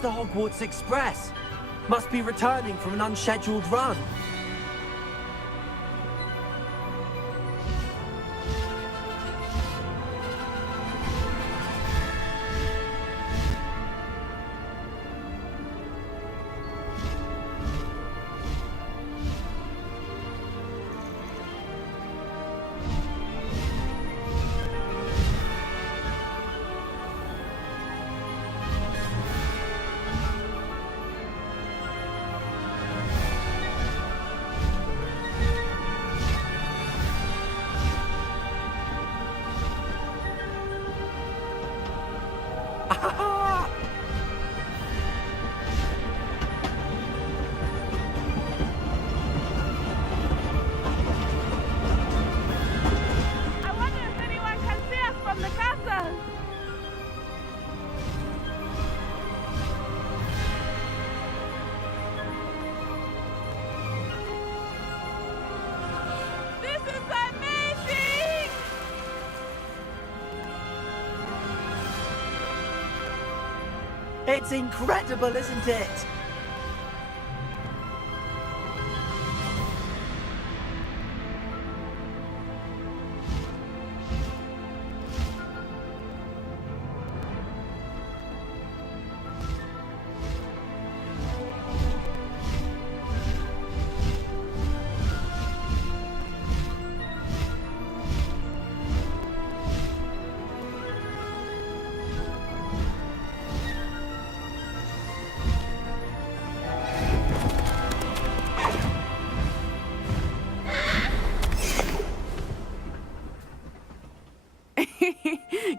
Where's the Hogwarts Express? Must be returning from an unscheduled run. It's incredible, isn't it?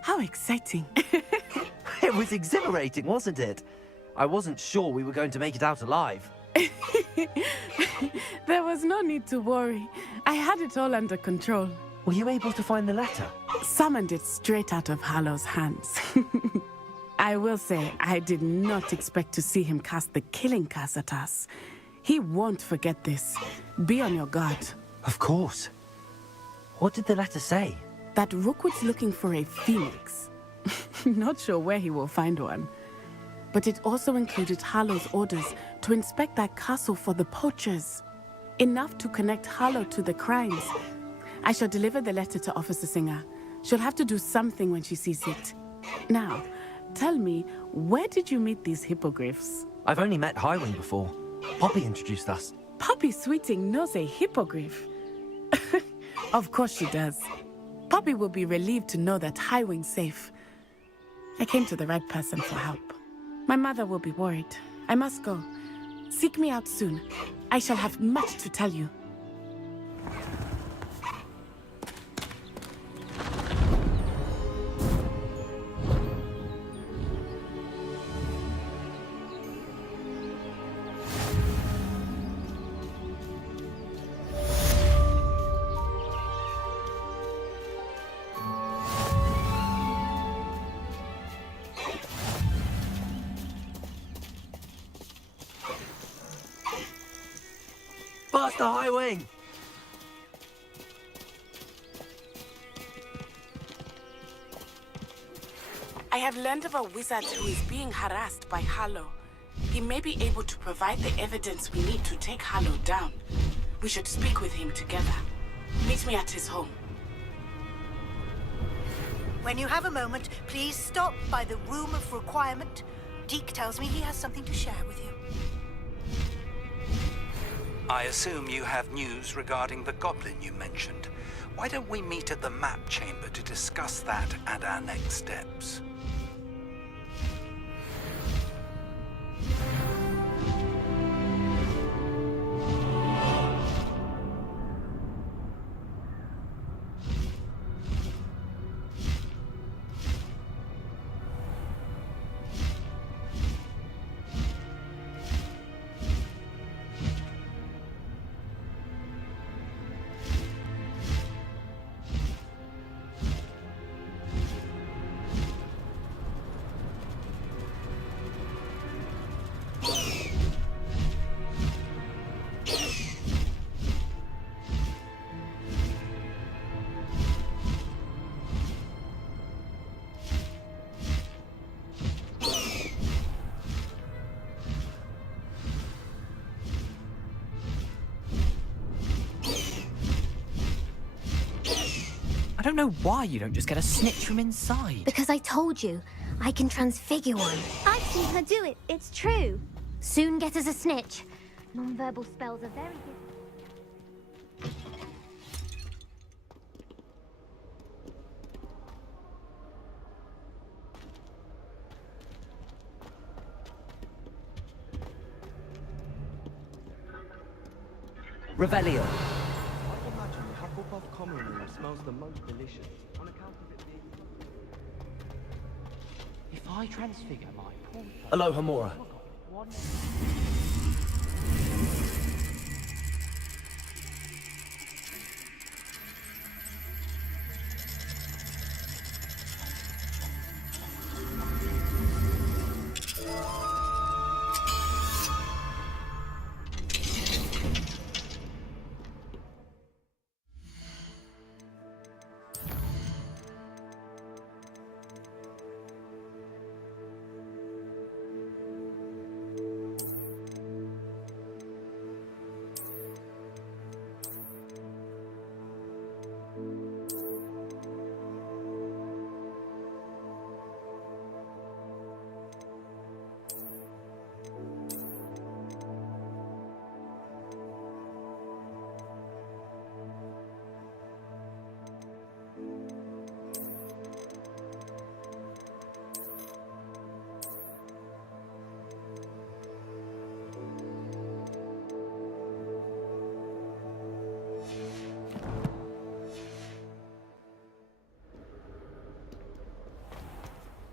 How exciting. It was exhilarating, wasn't it? I wasn't sure we were going to make it out alive. There was no need to worry. I had it all under control. Were you able to find the letter? Summoned it straight out of Hallow's hands. I will say, I did not expect to see him cast the killing curse at us. He won't forget this. Be on your guard. Of course. What did the letter say? That Rookwood's looking for a phoenix. Not sure where he will find one. But it also included Hallow's orders to inspect that castle for the poachers. Enough to connect Hallow to the crimes. I shall deliver the letter to Officer Singer. She'll have to do something when she sees it. Now, tell me, where did you meet these hippogriffs? I've only met Highwing before. Poppy introduced us. Poppy Sweeting knows a hippogriff. Of course she does. Poppy will be relieved to know that Highwing's safe. I came to the right person for help. My mother will be worried. I must go. Seek me out soon. I shall have much to tell you. Faster, Highwing! I have learned of a wizard who is being harassed by Hallow. He may be able to provide the evidence we need to take Hallow down. We should speak with him together. Meet me at his home. When you have a moment, please stop by the Room of Requirement. Deke tells me he has something to share with you. I assume you have news regarding the goblin you mentioned. Why don't we meet at the map chamber to discuss that and our next steps? don't know why you don't just get a snitch from inside. Because I told you, I can transfigure one. I've seen her do it, it's true. Soon get us a snitch. Non-verbal spells are very good. Revelio. I imagine the Hufflepuff common room smells the most delicious on account of it being... If I transfigure my poor... Aloha Mora.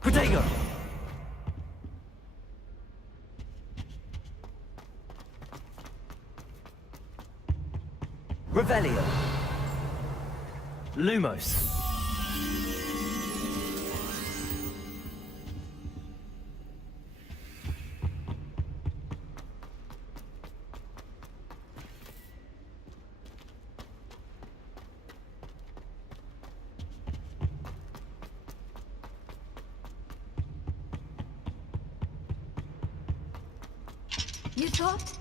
Protego! Revelio. Lumos. You thought?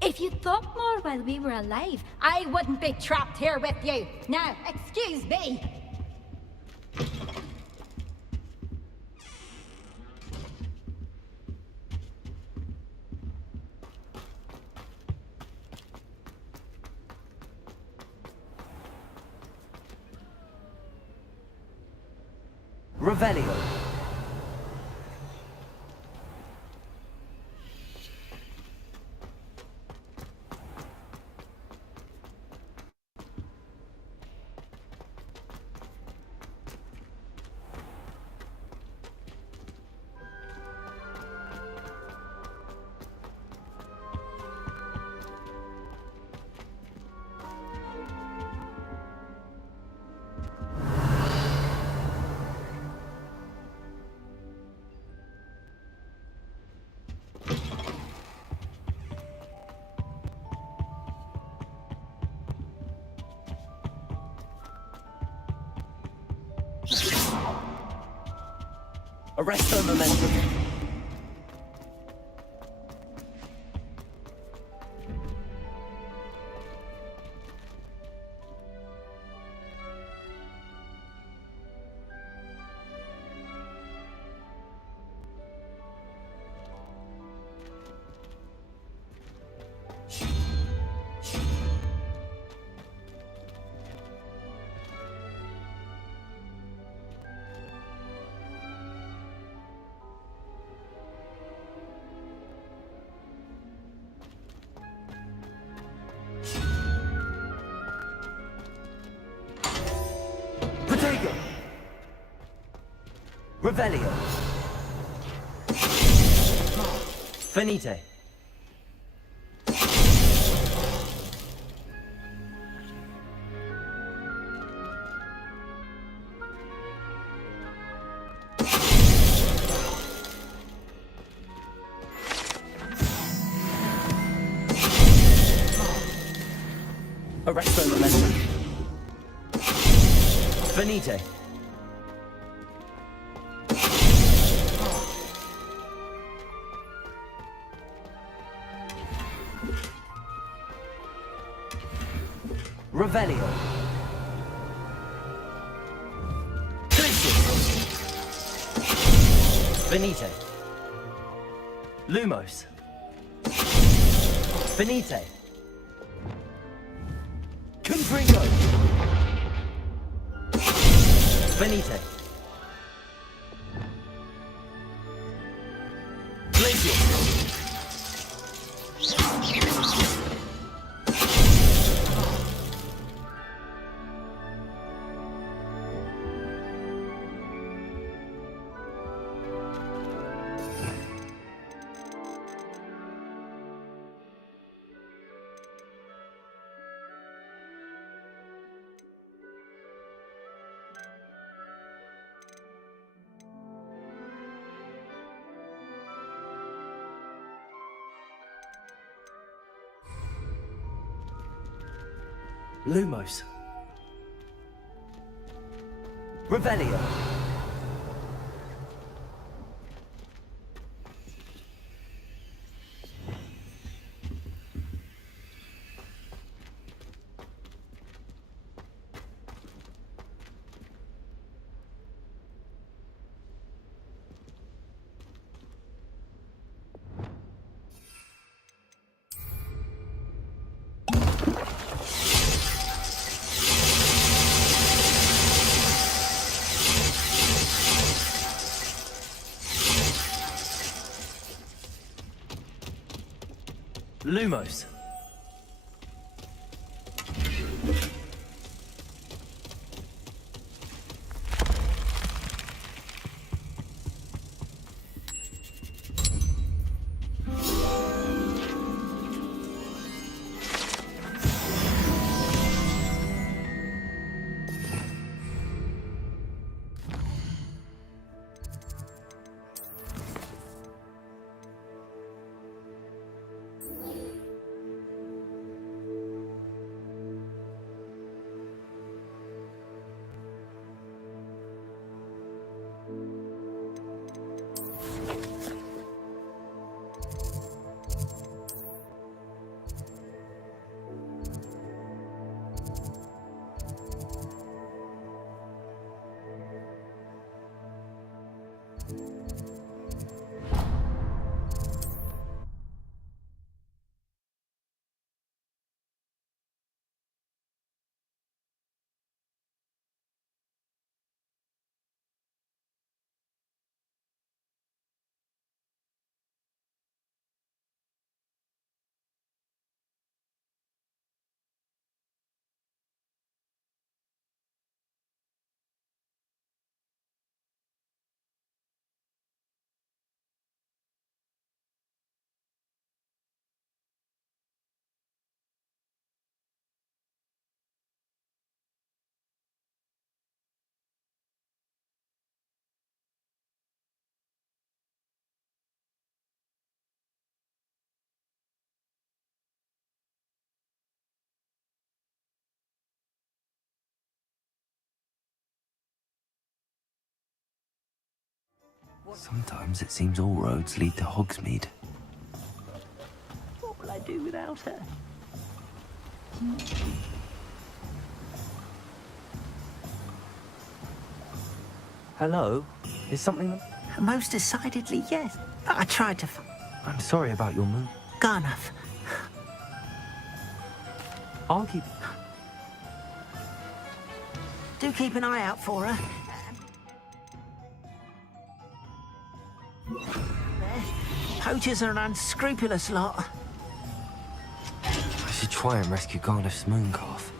If you thought more while we were alive, I wouldn't be trapped here with you. Now, excuse me. Revelio. Arresto momentum. Revelio. Finite. Arresto momentum. Finite. Revelio. Venite. Lumos. Venite. Confringo. Venite. Glacius. Lumos. Revelio. Lumos. Sometimes it seems all roads lead to Hogsmeade. What will I do without her? Hello? Is something... Most decidedly, yes. I tried to I'm sorry about your mood. Garnuff. I'll keep... Do keep an eye out for her. Poachers are an unscrupulous lot. I should try and rescue Garniff's mooncalf.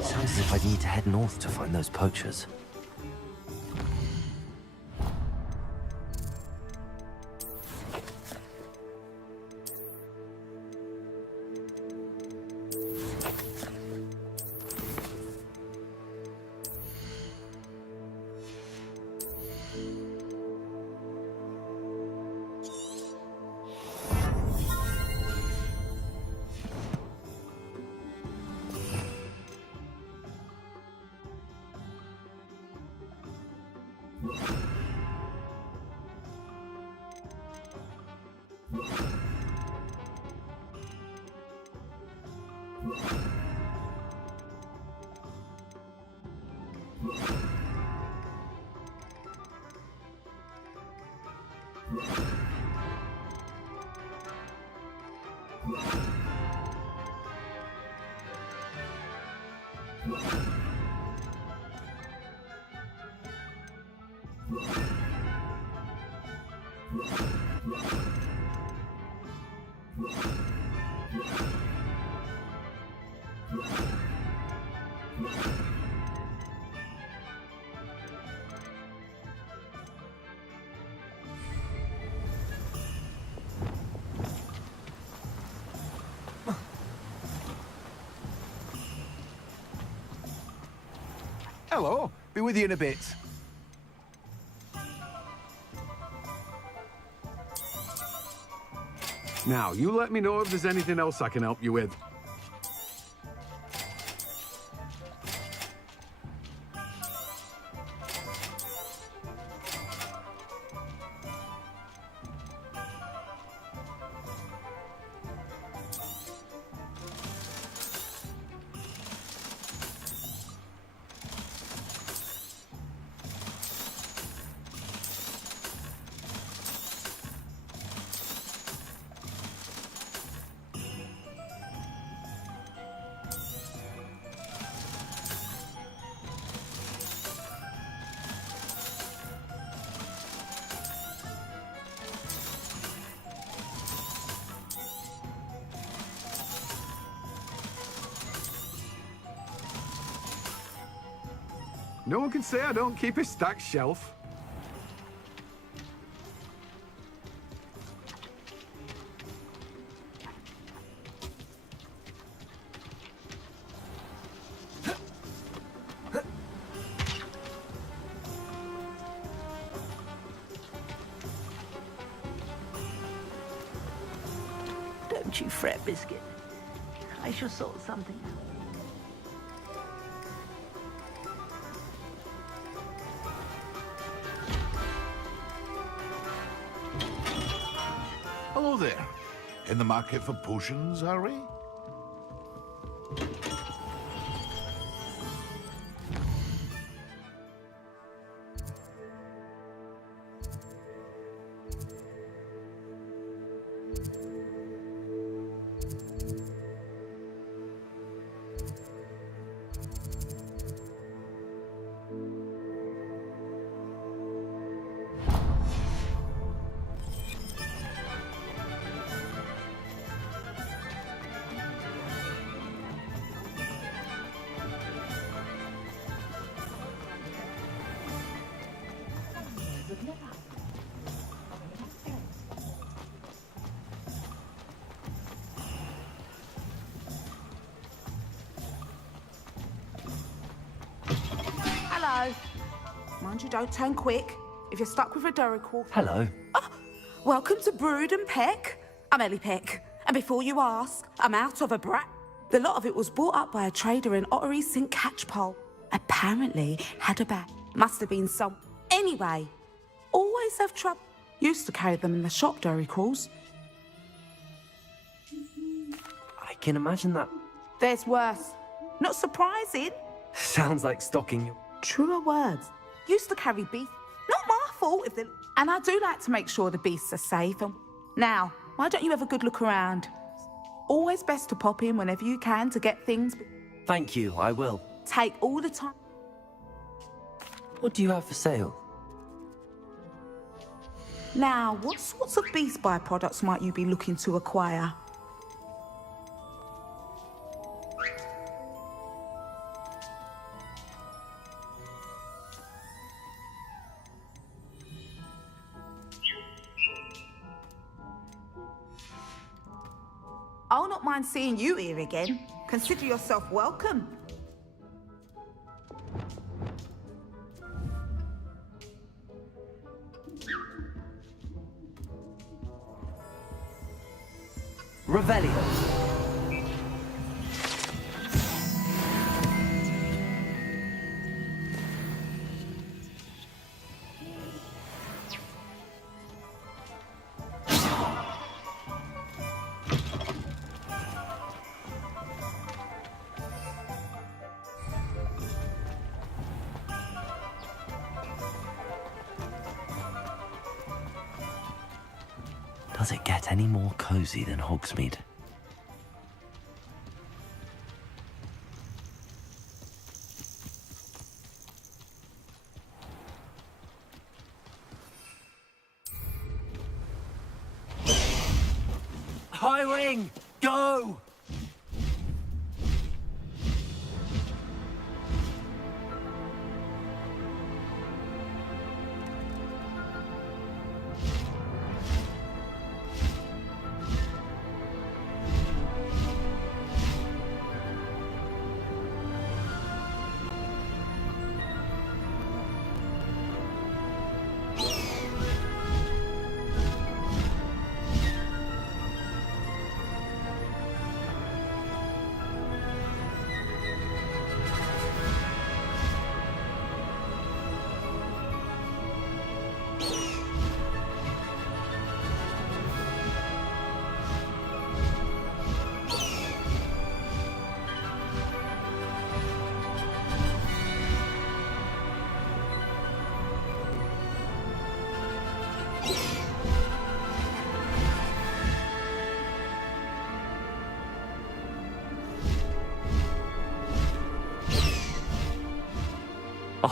Sounds as if I'd need to head north to find those poachers. Hello. Be with you in a bit. Now, you let me know if there's anything else I can help you with. No one can say I don't keep a stacked shelf. Don't you fret, Biscuit. I shall sort something out. Hello there. In the market for potions, are we? Hello. Mind you, don't turn quick. If you're stuck with a Duracell. Hello. Welcome to Brood and Peck. I'm Ellie Peck. And before you ask, I'm out of a brat. The lot of it was bought up by a trader in Ottery St. Catchpole. Apparently had a bag. Must have been some. Anyway, always have trouble. Used to carry them in the shop, Duracalls. I can imagine that. There's worse. Not surprising. Sounds like stocking. Truer words. Used to carry beef. Not my fault if they... And I do like to make sure the beasts are safe. And now, why don't you have a good look around? Always best to pop in whenever you can to get things. Thank you, I will. Take all the time. What do you have for sale? Now, what sorts of beast byproducts might you be looking to acquire? I'll not mind seeing you here again. Consider yourself welcome. Revelio. Does it get any more cozy than Hogsmeade? Firing! Go!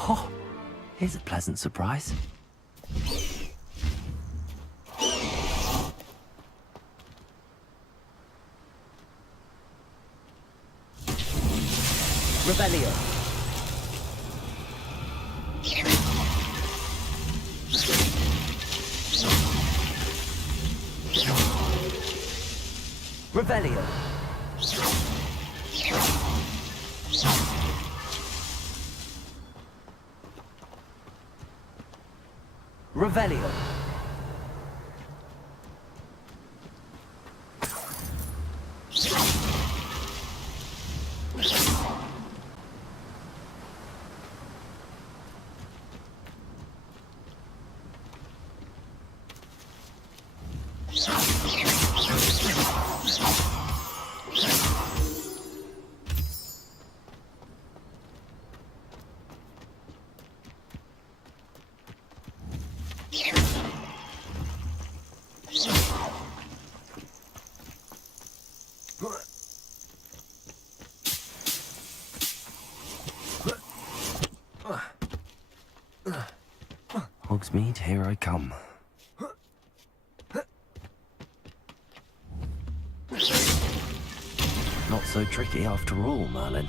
Oh, here's a pleasant surprise. Rebellion. Rebellion. Revelio. Hogsmeade, here I come. Not so tricky after all, Merlin.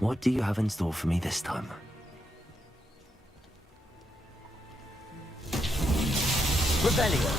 What do you have in store for me this time? Rebellion.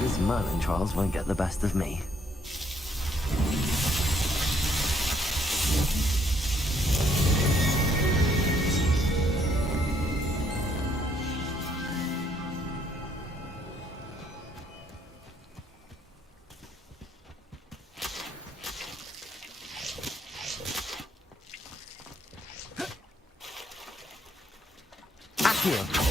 These Merlin trials won't get the best of me. Accio.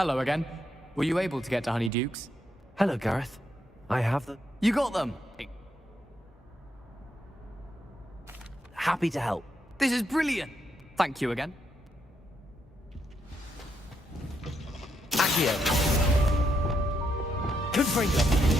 Hello again. Were you able to get to Honeydukes? Hello, Gareth. I have them. You got them! Happy to help. This is brilliant! Thank you again. Accio. Confringo.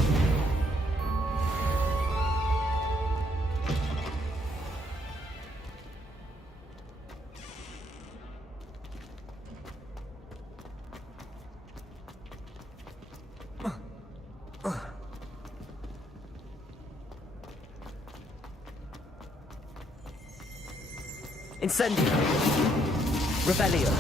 Incendio. Rebellion.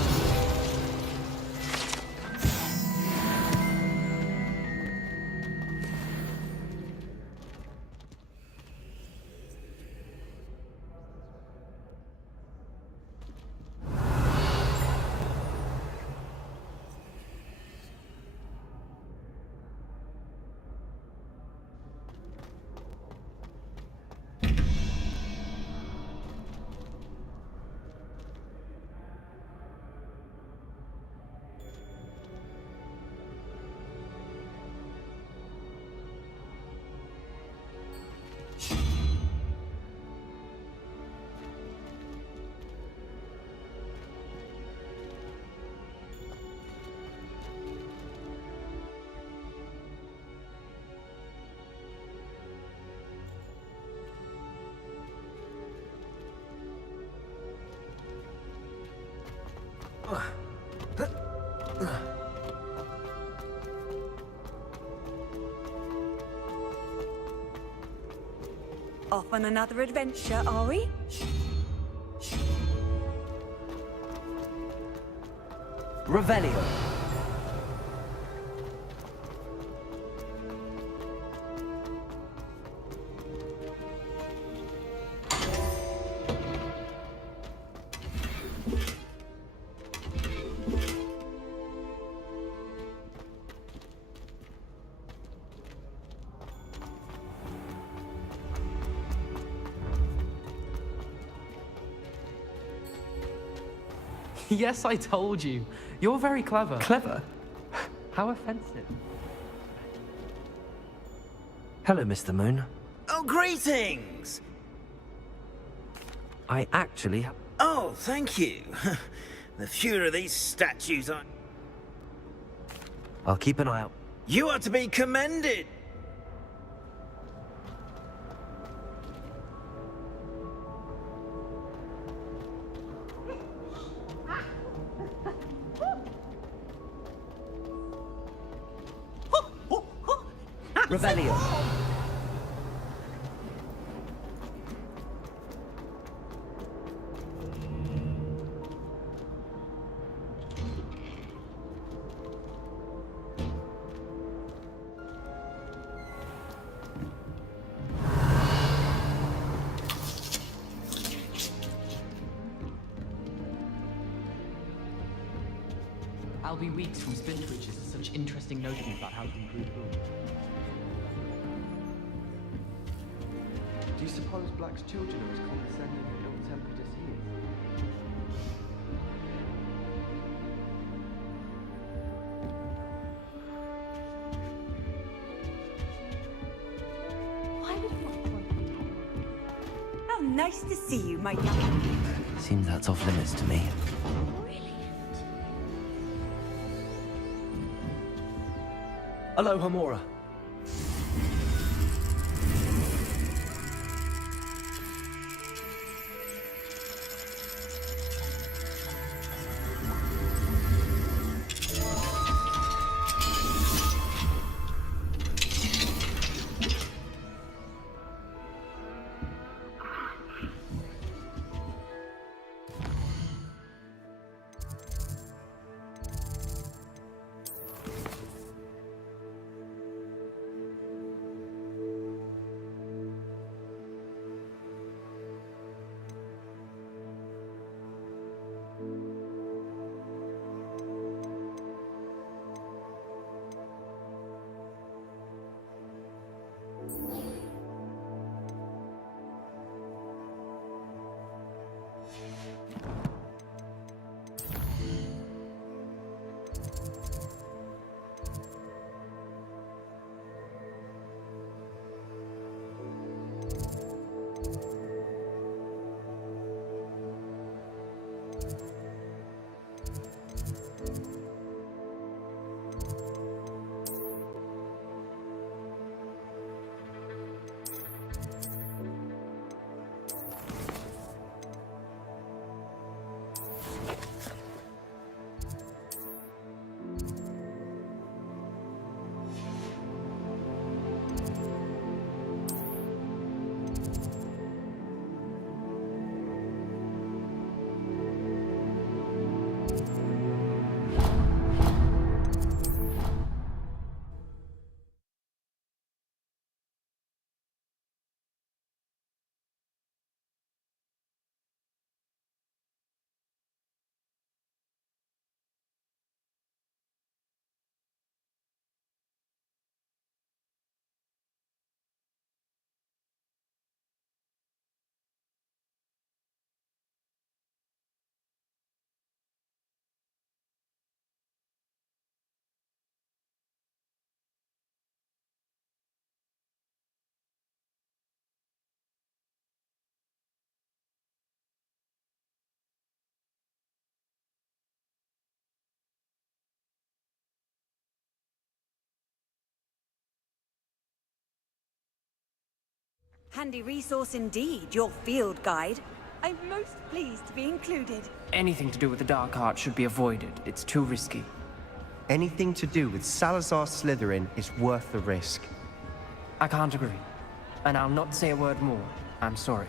Off on another adventure, are we? Revelio. Yes, I told you. You're very clever. Clever? How offensive. Hello, Mr. Moon. Oh, greetings! I actually... Oh, thank you. The fewer of these statues I... I'll keep an eye out. You are to be commended! Revelio. I'll be weeks from Spin Twitches with such interesting notions about how to improve food. Do you suppose Black's children are as condescending and ill-tempered as he is? Why would you want to? How nice to see you, my young. Seems that's off limits to me. Aloha Mora. Handy resource indeed, your field guide. I'm most pleased to be included. Anything to do with the dark art should be avoided. It's too risky. Anything to do with Salazar Slytherin is worth the risk. I can't agree. And I'll not say a word more. I'm sorry.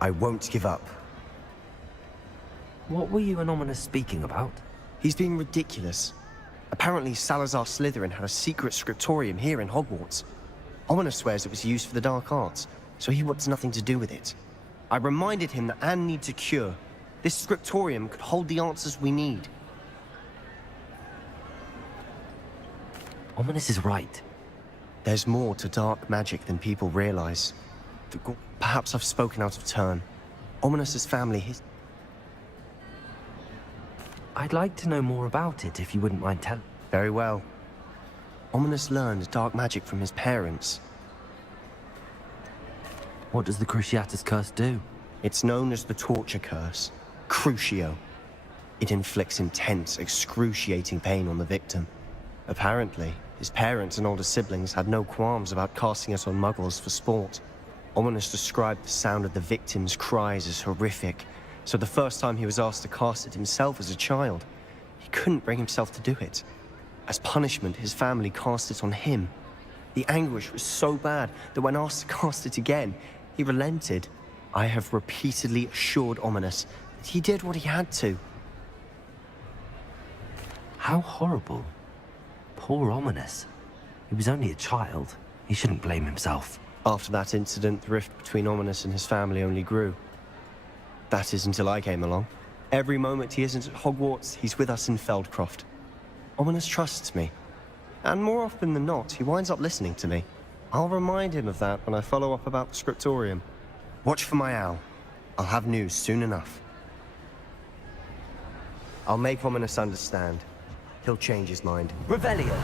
I won't give up. What were you and Ominous speaking about? He's being ridiculous. Apparently Salazar Slytherin had a secret scriptorium here in Hogwarts. Ominous swears it was used for the dark arts, so he wants nothing to do with it. I reminded him that Anne needs a cure. This scriptorium could hold the answers we need. Ominous is right. There's more to dark magic than people realize. Perhaps I've spoken out of turn. Ominous's family, I'd like to know more about it, if you wouldn't mind telling. Very well. Ominous learned dark magic from his parents. What does the Cruciatus Curse do? It's known as the Torture Curse. Crucio. It inflicts intense, excruciating pain on the victim. Apparently, his parents and older siblings had no qualms about casting it on muggles for sport. Ominous described the sound of the victim's cries as horrific, so the first time he was asked to cast it himself as a child, he couldn't bring himself to do it. As punishment, his family cast it on him. The anguish was so bad that when asked to cast it again, he relented. I have repeatedly assured Ominous that he did what he had to. How horrible. Poor Ominous. He was only a child. He shouldn't blame himself. After that incident, the rift between Ominous and his family only grew. That is until I came along. Every moment he isn't at Hogwarts, he's with us in Feldcroft. Ominous trusts me. And more often than not, he winds up listening to me. I'll remind him of that when I follow up about the scriptorium. Watch for my owl. I'll have news soon enough. I'll make Ominous understand. He'll change his mind. Revelio!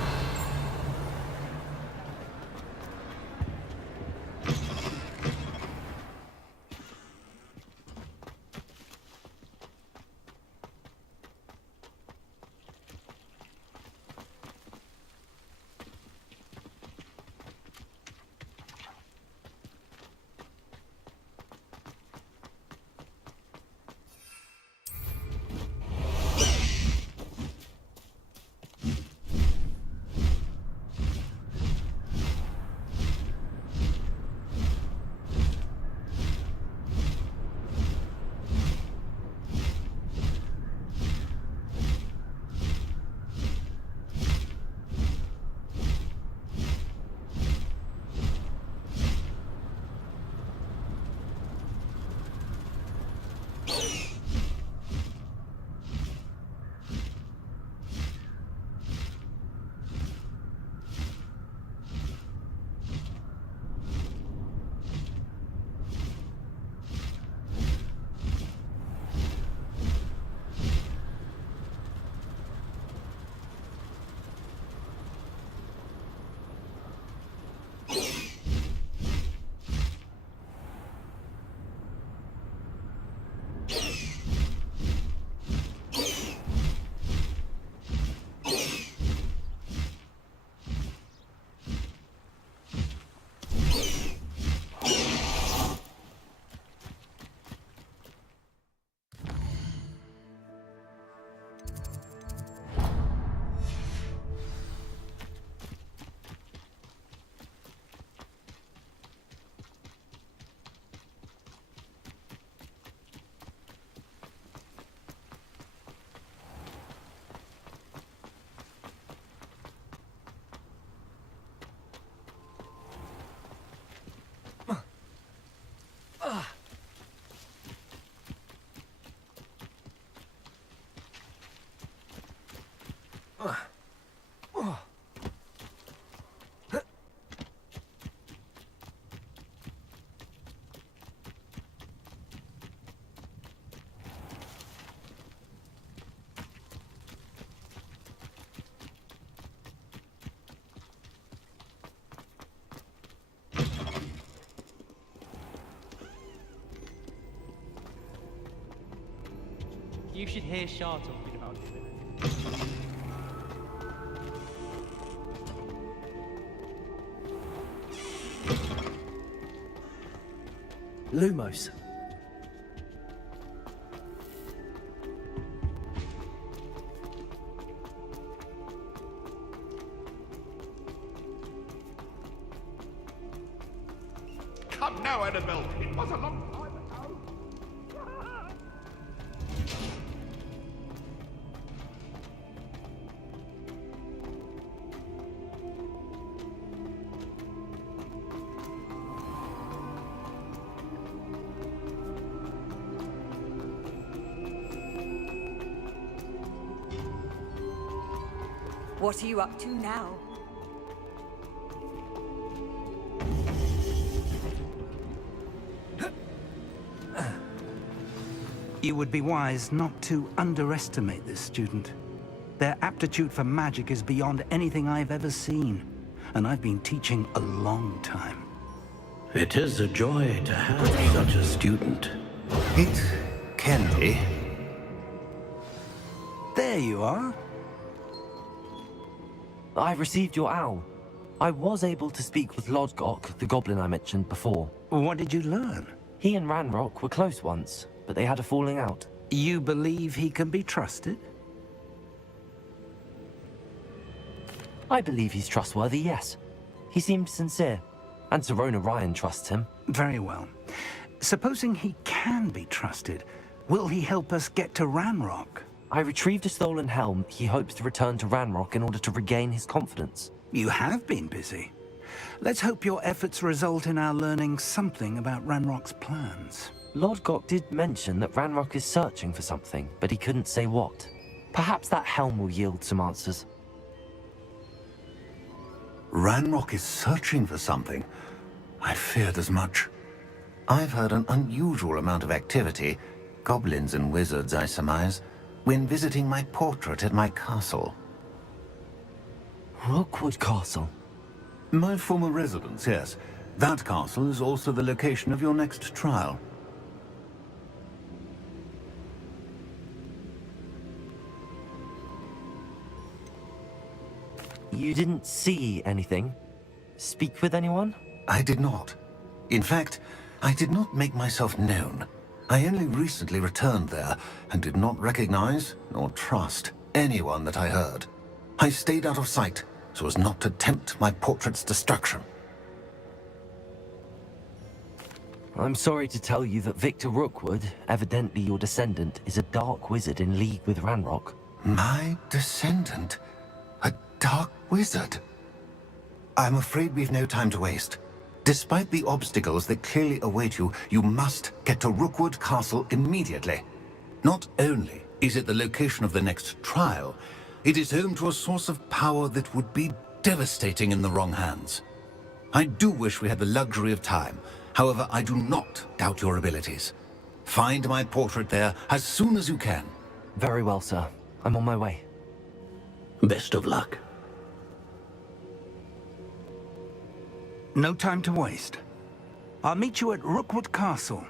You should hear Shah talking about it. Lumos. Come now, Annabelle. It was a long time ago. What are you up to now? You would be wise not to underestimate this student. Their aptitude for magic is beyond anything I've ever seen, and I've been teaching a long time. It is a joy to have such a student. It can be. There you are. I received your owl. I was able to speak with Lodgok, the goblin I mentioned before. What did you learn? He and Ranrock were close once, but they had a falling out. You believe he can be trusted? I believe he's trustworthy, yes. He seemed sincere, and Serona Ryan trusts him. Very well. Supposing he can be trusted, will he help us get to Ranrock? I retrieved a stolen helm he hopes to return to Ranrock in order to regain his confidence. You have been busy. Let's hope your efforts result in our learning something about Ranrock's plans. Lodgok did mention that Ranrock is searching for something, but he couldn't say what. Perhaps that helm will yield some answers. Ranrock is searching for something. I feared as much. I've heard an unusual amount of activity, goblins and wizards, I surmise, when visiting my portrait at my castle. Rookwood Castle? My former residence, yes. That castle is also the location of your next trial. You didn't see anything? Speak with anyone? I did not. In fact, I did not make myself known. I only recently returned there and did not recognize nor trust anyone that I heard. I stayed out of sight so as not to tempt my portrait's destruction. I'm sorry to tell you that Victor Rookwood, evidently your descendant, is a dark wizard in league with Ranrock. My descendant? A dark wizard? I'm afraid we've no time to waste. Despite the obstacles that clearly await you, you must get to Rookwood Castle immediately. Not only is it the location of the next trial, it is home to a source of power that would be devastating in the wrong hands. I do wish we had the luxury of time. However, I do not doubt your abilities. Find my portrait there as soon as you can. Very well, sir. I'm on my way. Best of luck. No time to waste. I'll meet you at Rookwood Castle.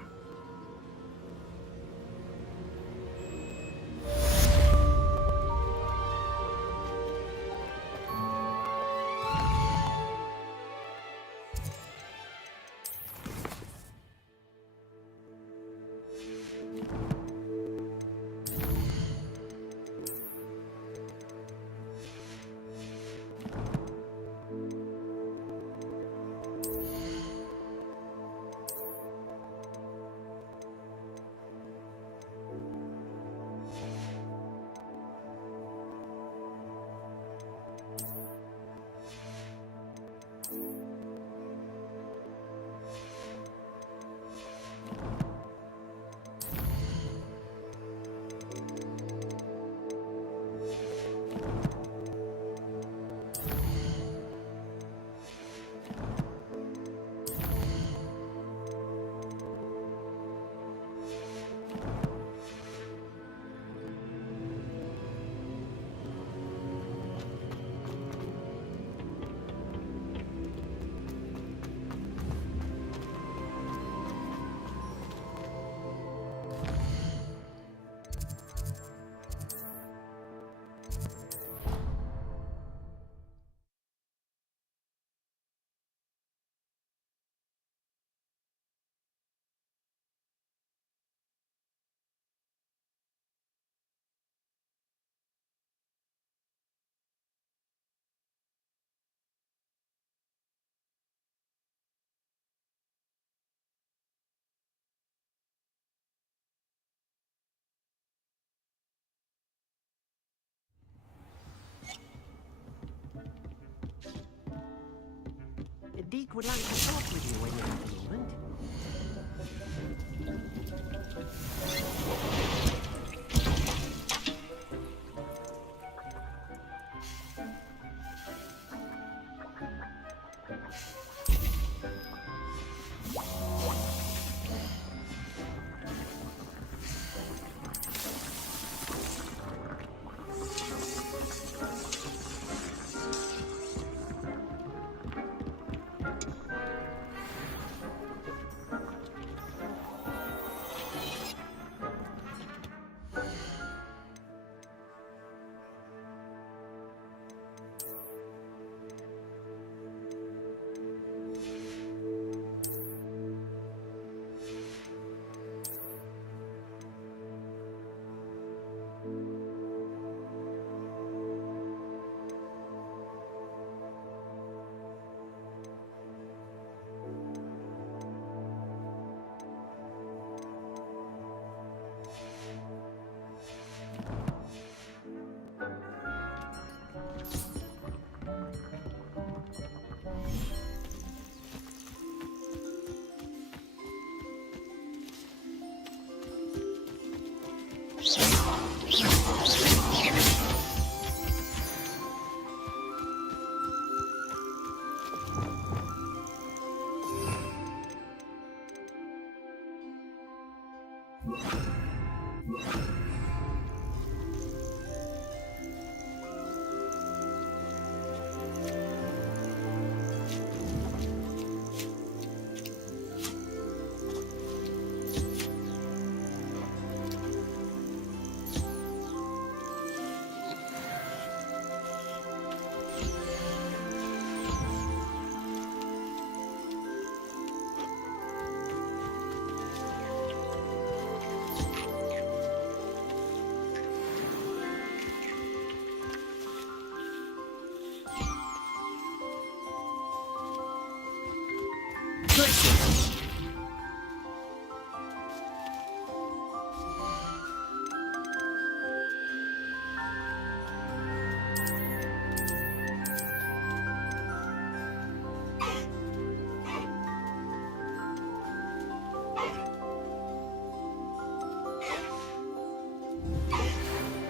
Deke would like to talk with you when you have a moment.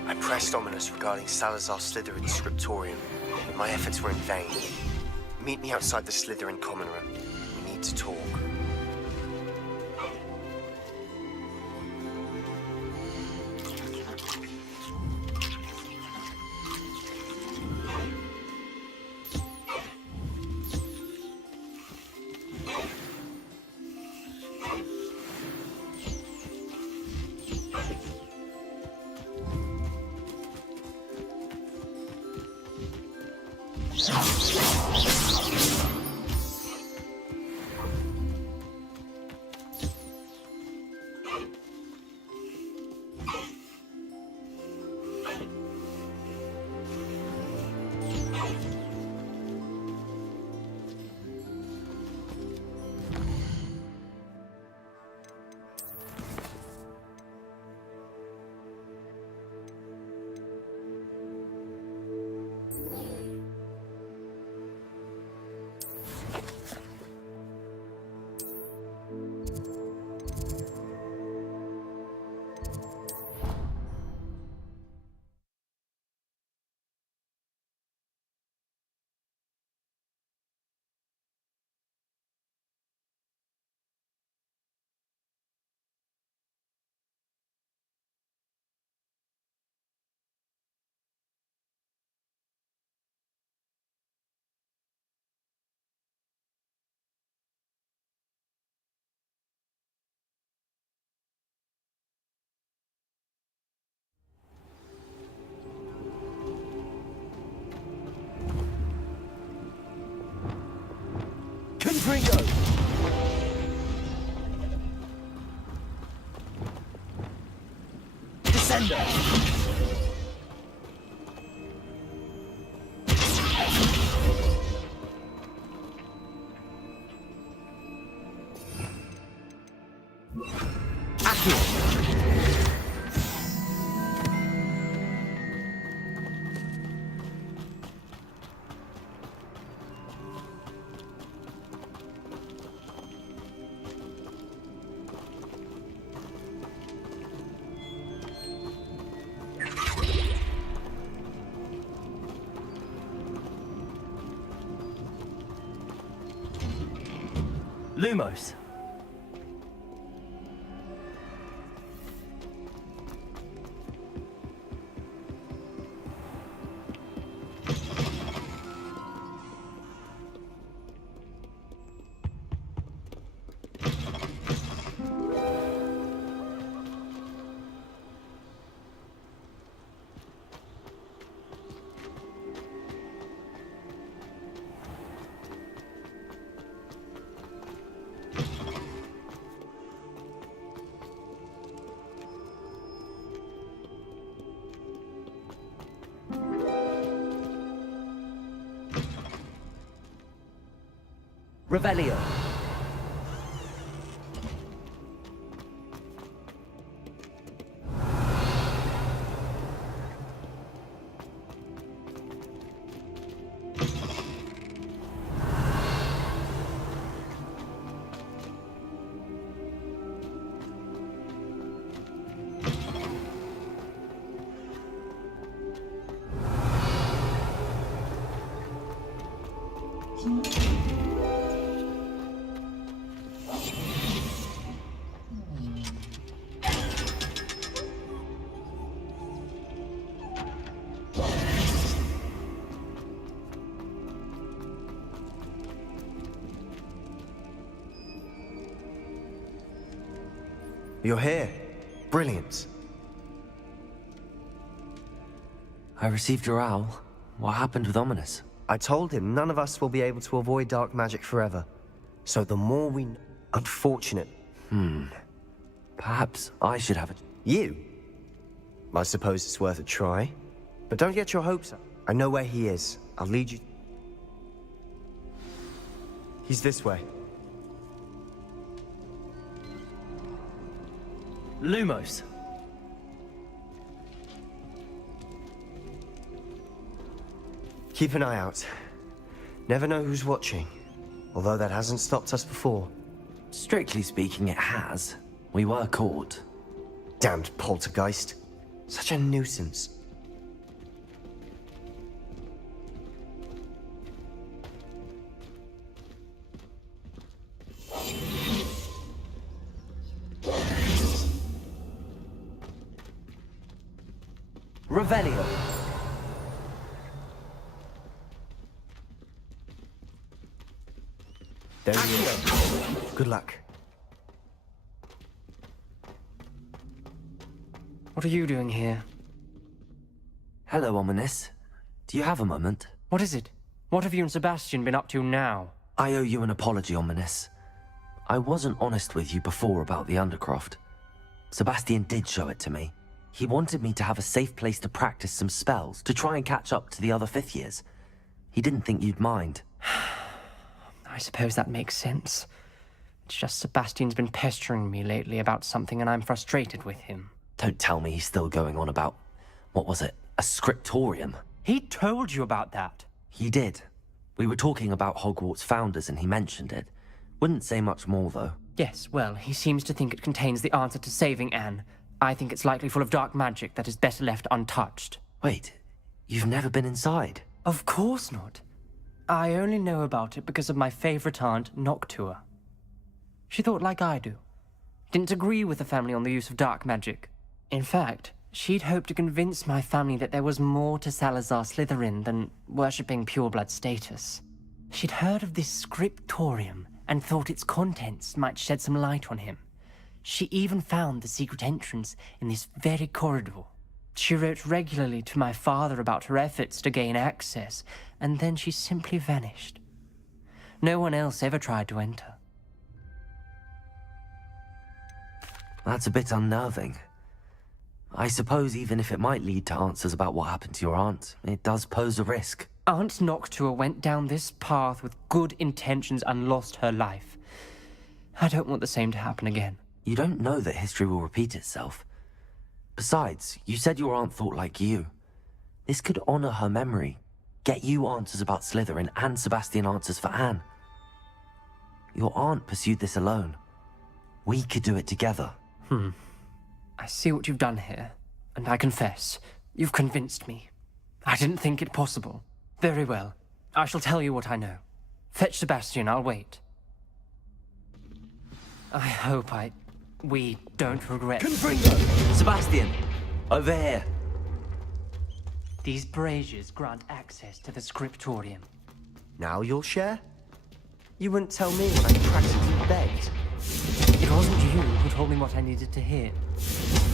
I pressed ominous regarding Salazar Slytherin's scriptorium, but my efforts were in vain. Meet me outside the Slytherin common room. We need to talk. Confringo! Descender! Lumos. Revelio. You're here. Brilliant. I received your owl. What happened with Ominous? I told him none of us will be able to avoid dark magic forever. So the more we... Unfortunate. Perhaps I should have it. You? I suppose it's worth a try. But don't get your hopes up. I know where he is. I'll lead you... He's this way. Lumos. Keep an eye out. Never know who's watching. Although that hasn't stopped us before. Strictly speaking, it has. We were caught. Damned poltergeist. Such a nuisance. Revelio. There he is. Good luck. What are you doing here? Hello, Ominous. Do you have a moment? What is it? What have you and Sebastian been up to now? I owe you an apology, Ominous. I wasn't honest with you before about the Undercroft. Sebastian did show it to me. He wanted me to have a safe place to practice some spells, to try and catch up to the other fifth years. He didn't think you'd mind. I suppose that makes sense. It's just Sebastian's been pestering me lately about something and I'm frustrated with him. Don't tell me he's still going on about, what was it, a scriptorium? He told you about that. He did. We were talking about Hogwarts founders and he mentioned it. Wouldn't say much more, though. Yes, well, he seems to think it contains the answer to saving Anne. I think it's likely full of dark magic that is better left untouched. Wait, you've never been inside? Of course not. I only know about it because of my favorite aunt, Noctua. She thought like I do. Didn't agree with the family on the use of dark magic. In fact, she'd hoped to convince my family that there was more to Salazar Slytherin than worshipping pureblood status. She'd heard of this scriptorium and thought its contents might shed some light on him. She even found the secret entrance in this very corridor. She wrote regularly to my father about her efforts to gain access, and then she simply vanished. No one else ever tried to enter. That's a bit unnerving. I suppose even if it might lead to answers about what happened to your aunt, it does pose a risk. Aunt Noctua went down this path with good intentions and lost her life. I don't want the same to happen again. You don't know that history will repeat itself. Besides, you said your aunt thought like you. This could honor her memory, get you answers about Slytherin and Sebastian answers for Anne. Your aunt pursued this alone. We could do it together. I see what you've done here, and I confess, you've convinced me. I didn't think it possible. Very well. I shall tell you what I know. Fetch Sebastian, I'll wait. I hope we don't regret... Confringo! Sebastian! Over here! These braziers grant access to the scriptorium. Now you'll share? You wouldn't tell me when I practically begged. It wasn't you who told me what I needed to hear.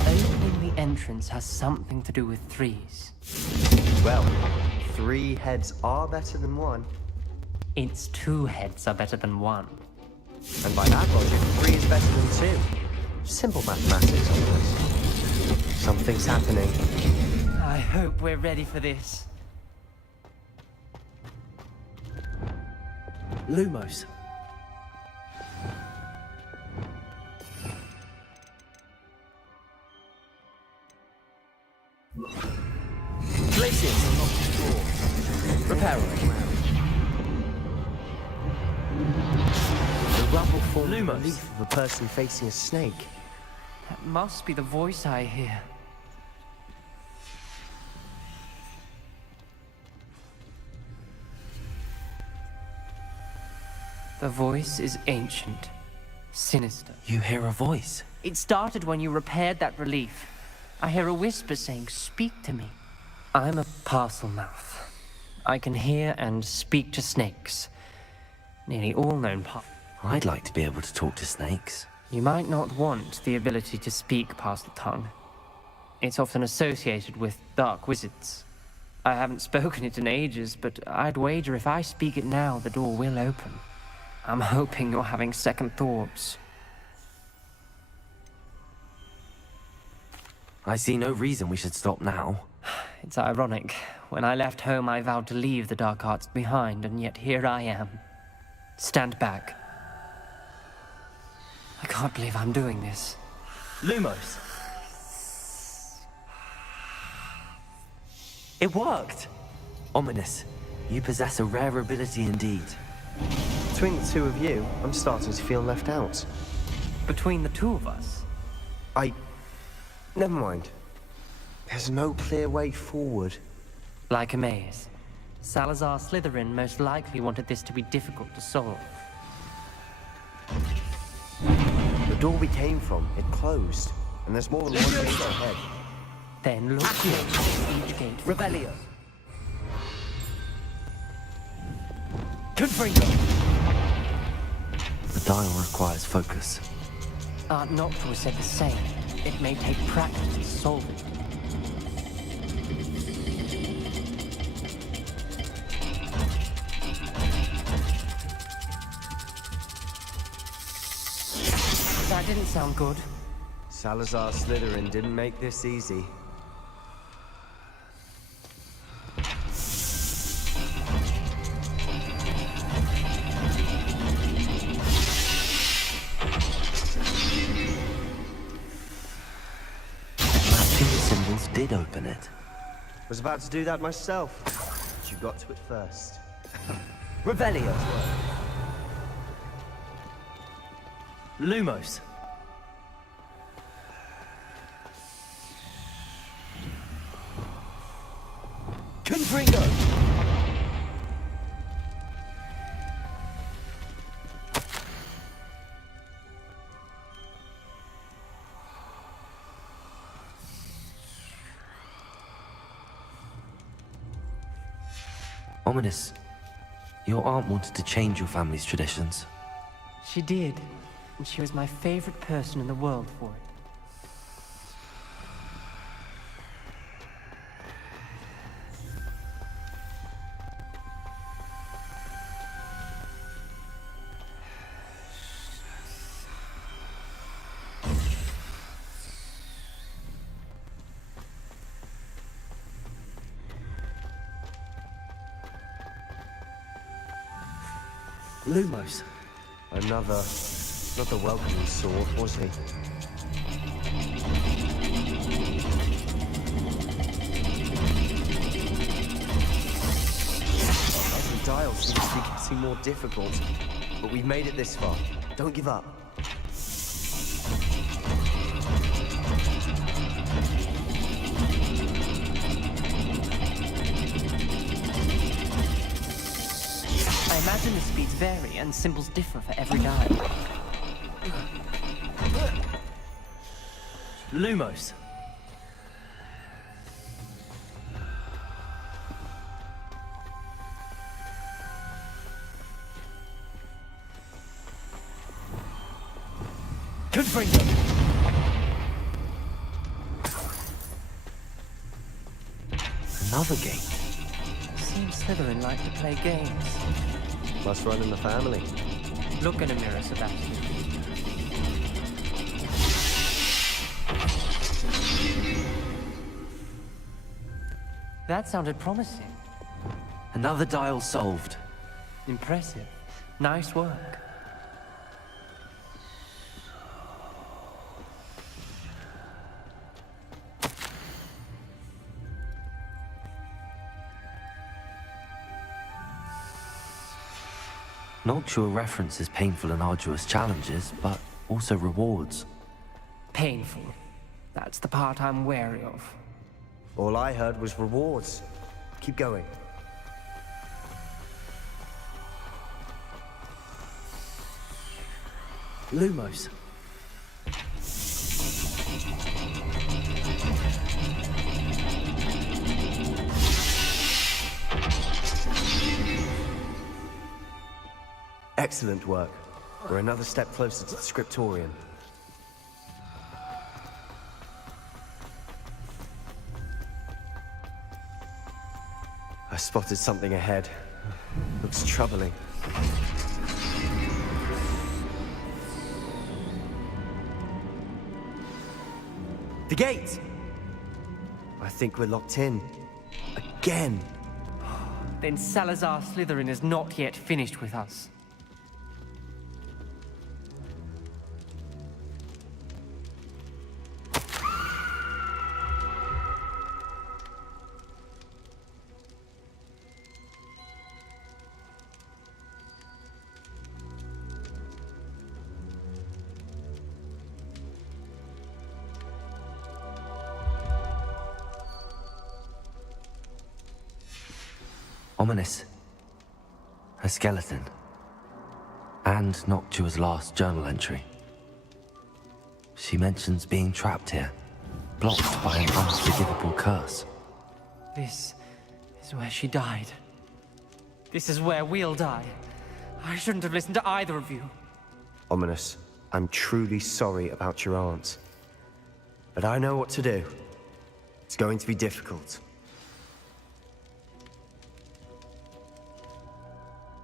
Opening the entrance has something to do with threes. Well, 3 heads are better than 1. It's 2 heads are better than 1. And by that logic, 3 is better than 2. Simple mathematics, almost. Something's happening. I hope we're ready for this. Lumos. Glaciers unlocked before. Repair The rubble formed the Lumos. leaf of a person facing a snake. That must be the voice I hear. The voice is ancient, sinister. You hear a voice? It started when you repaired that relief. I hear a whisper saying, "Speak to me." I'm a parcel mouth. I can hear and speak to snakes. Nearly all known I'd like to be able to talk to snakes. You might not want the ability to speak past the tongue. It's often associated with dark wizards. I haven't spoken it in ages, but I'd wager if I speak it now, the door will open. I'm hoping you're having second thoughts. I see no reason we should stop now. It's ironic. When I left home, I vowed to leave the dark arts behind, and yet here I am. Stand back. I can't believe I'm doing this. Lumos. It worked! Ominous. You possess a rare ability indeed. Between the 2 of you, I'm starting to feel left out. Between the 2 of us? Never mind. There's no clear way forward. Like a maze. Salazar Slytherin most likely wanted this to be difficult to solve. The door we came from, it closed. And there's more than one gate ahead. Then look here. Each gate. Revelio. Confringo. The dial requires focus. Aunt Noctua said the same. It may take practice to solve it. That didn't sound good. Salazar Slytherin didn't make this easy. Matching the symbols did open it. Was about to do that myself, but you got to it first. Revelio. Lumos. Confringo. Ominous. Your aunt wanted to change your family's traditions. She did. And she was my favorite person in the world for it. Lumos. Another not the welcoming sword, was he? Every dial seems to be getting more difficult, but we've made it this far. Don't give up. I imagine the speeds vary and symbols differ for every dial. Lumos. Confringo. Another gate. Seems Slytherin like to play games. Must run in the family. Look in a mirror, Sebastian. That sounded promising. Another dial solved. Impressive. Nice work. Noctua references painful and arduous challenges, but also rewards. Painful. That's the part I'm wary of. All I heard was rewards. Keep going. Lumos. Excellent work. We're another step closer to the scriptorium. I spotted something ahead. Looks troubling. The gate! I think we're locked in. Again! Then Salazar Slytherin is not yet finished with us. Ominous. A skeleton. And Noctua's last journal entry. She mentions being trapped here, blocked by an unforgivable curse. This is where she died. This is where we'll die. I shouldn't have listened to either of you. Ominous, I'm truly sorry about your aunt. But I know what to do. It's going to be difficult.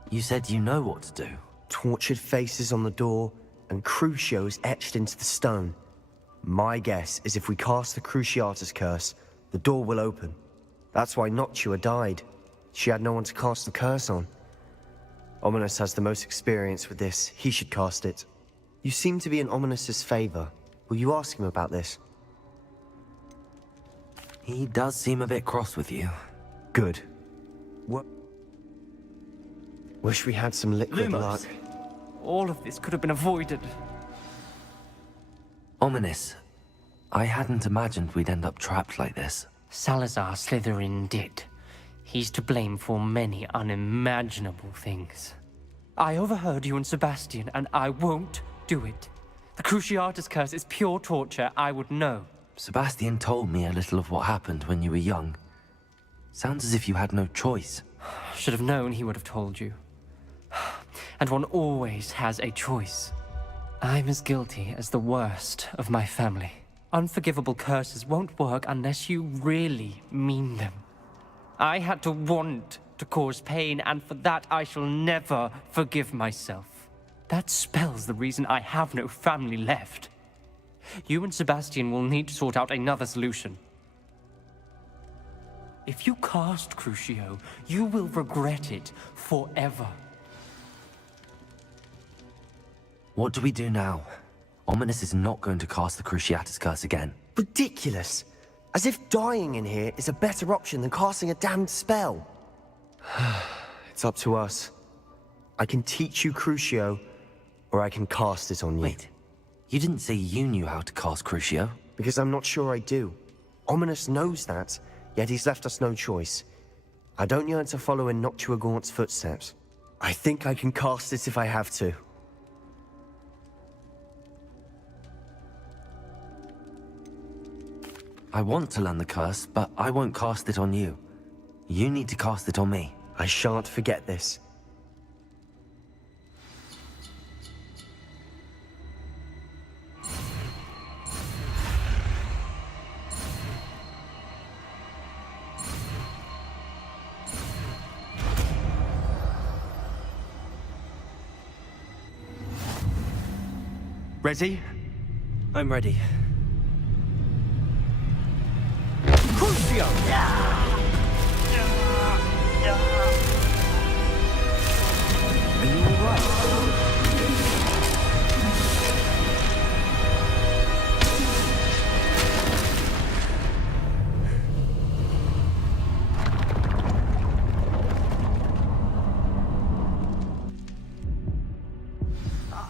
You said you know what to do. Tortured faces on the door, and Crucios etched into the stone. My guess is if we cast the Cruciatus curse, the door will open. That's why Noctua died. She had no one to cast the curse on. Ominous has the most experience with this. He should cast it. You seem to be in Ominous's favor. Will you ask him about this? He does seem a bit cross with you. Good. What? Wish we had some liquid Lumos. luck. All of this could have been avoided. Ominous. I hadn't imagined we'd end up trapped like this. Salazar Slytherin did. He's to blame for many unimaginable things. I overheard you and Sebastian, and I won't do it. The Cruciatus curse is pure torture, I would know. Sebastian told me a little of what happened when you were young. Sounds as if you had no choice. Should have known he would have told you. And one always has a choice. I'm as guilty as the worst of my family. Unforgivable curses won't work unless you really mean them. I had to want to cause pain, and for that I shall never forgive myself. That spells the reason I have no family left. You and Sebastian will need to sort out another solution. If you cast Crucio, you will regret it forever. What do we do now? Ominous is not going to cast the Cruciatus curse again. Ridiculous! As if dying in here is a better option than casting a damned spell. It's up to us. I can teach you Crucio, or I can cast it on you. Wait, you didn't say you knew how to cast Crucio? Because I'm not sure I do. Ominous knows that, yet he's left us no choice. I don't yearn to follow in Noctua Gaunt's footsteps. I think I can cast it if I have to. I want to learn the curse, but I won't cast it on you. You need to cast it on me. I shan't forget this. Ready? I'm ready. Crucio! Are you alright?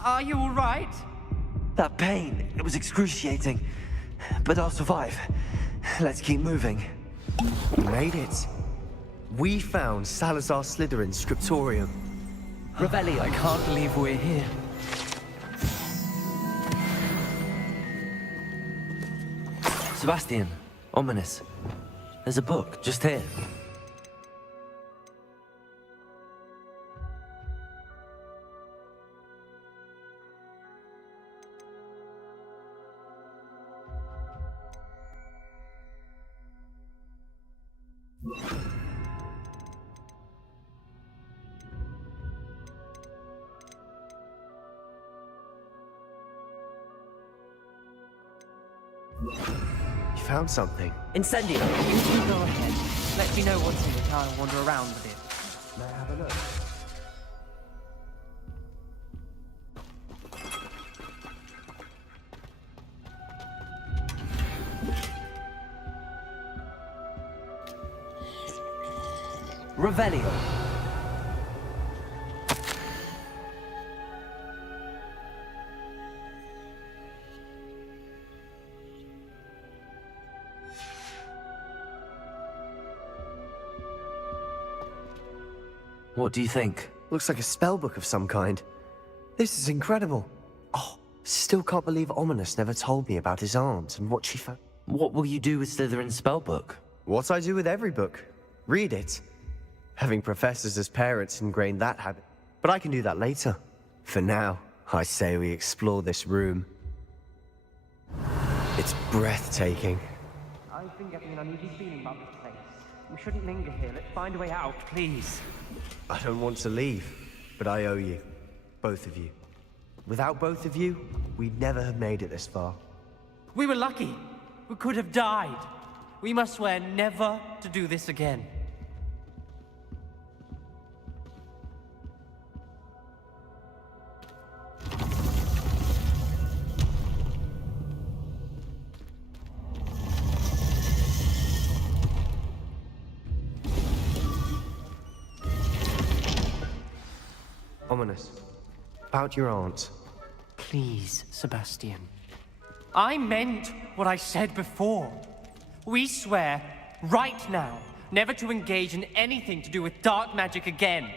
Are you all right? That pain, it was excruciating. But I'll survive. Let's keep moving. We made it. We found Salazar Slytherin's scriptorium. Revelio. I can't believe we're here. Sebastian, ominous. There's a book just here. You found something. Incendio. You two go ahead. Let me know what's in it. I'll wander around a bit. May I have a look? Revelio. What do you think? Looks like a spellbook of some kind. This is incredible. Oh, still can't believe Ominous never told me about his aunt and what she found. What will you do with Slytherin's spellbook? What I do with every book. Read it. Having professors as parents ingrained that habit. But I can do that later. For now, I say we explore this room. It's breathtaking. I've been getting an uneasy feeling about this place. We shouldn't linger here. Let's find a way out, please. I don't want to leave, but I owe you. Both of you. Without both of you, we'd never have made it this far. We were lucky. We could have died. We must swear never to do this again. Ominous. About your aunt. Please, Sebastian. I meant what I said before. We swear, right now, never to engage in anything to do with dark magic again.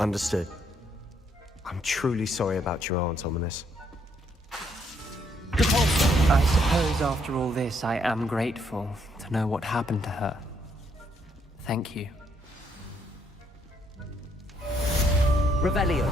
Understood. I'm truly sorry about your aunt, Ominous. I suppose after all this, I am grateful to know what happened to her. Thank you. Revelio.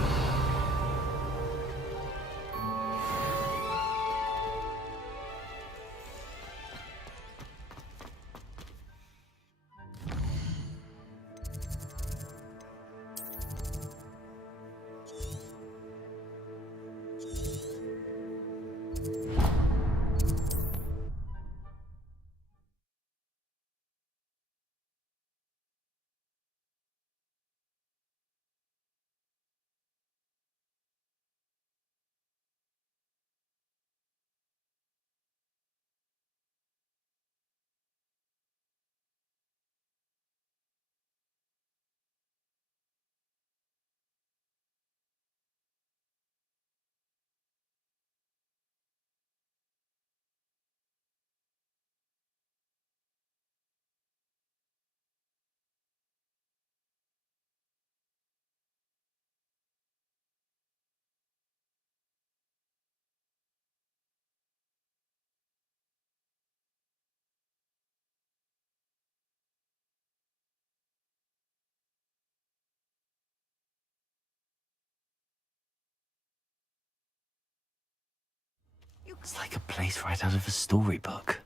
It's like a place right out of a storybook.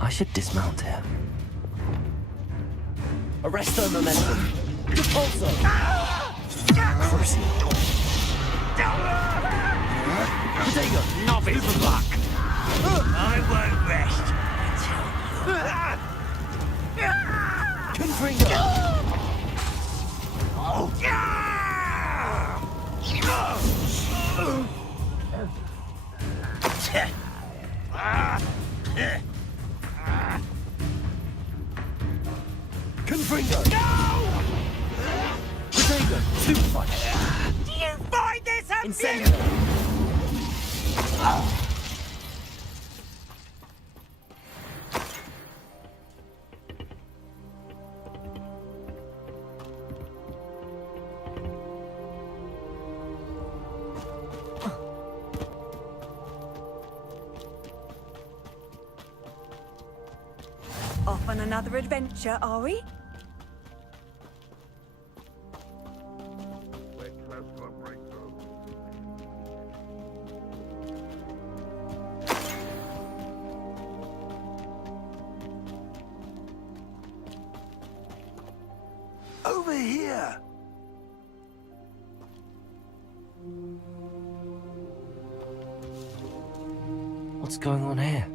I should dismount here. Arresto momentum. Repulsor. Crucial. Potato, novice luck. I won't rest until Confringo. Confringo. No! Potato. Stupefy. Do you find this Incendio. Off on another adventure, are we? Over here! What's going on here?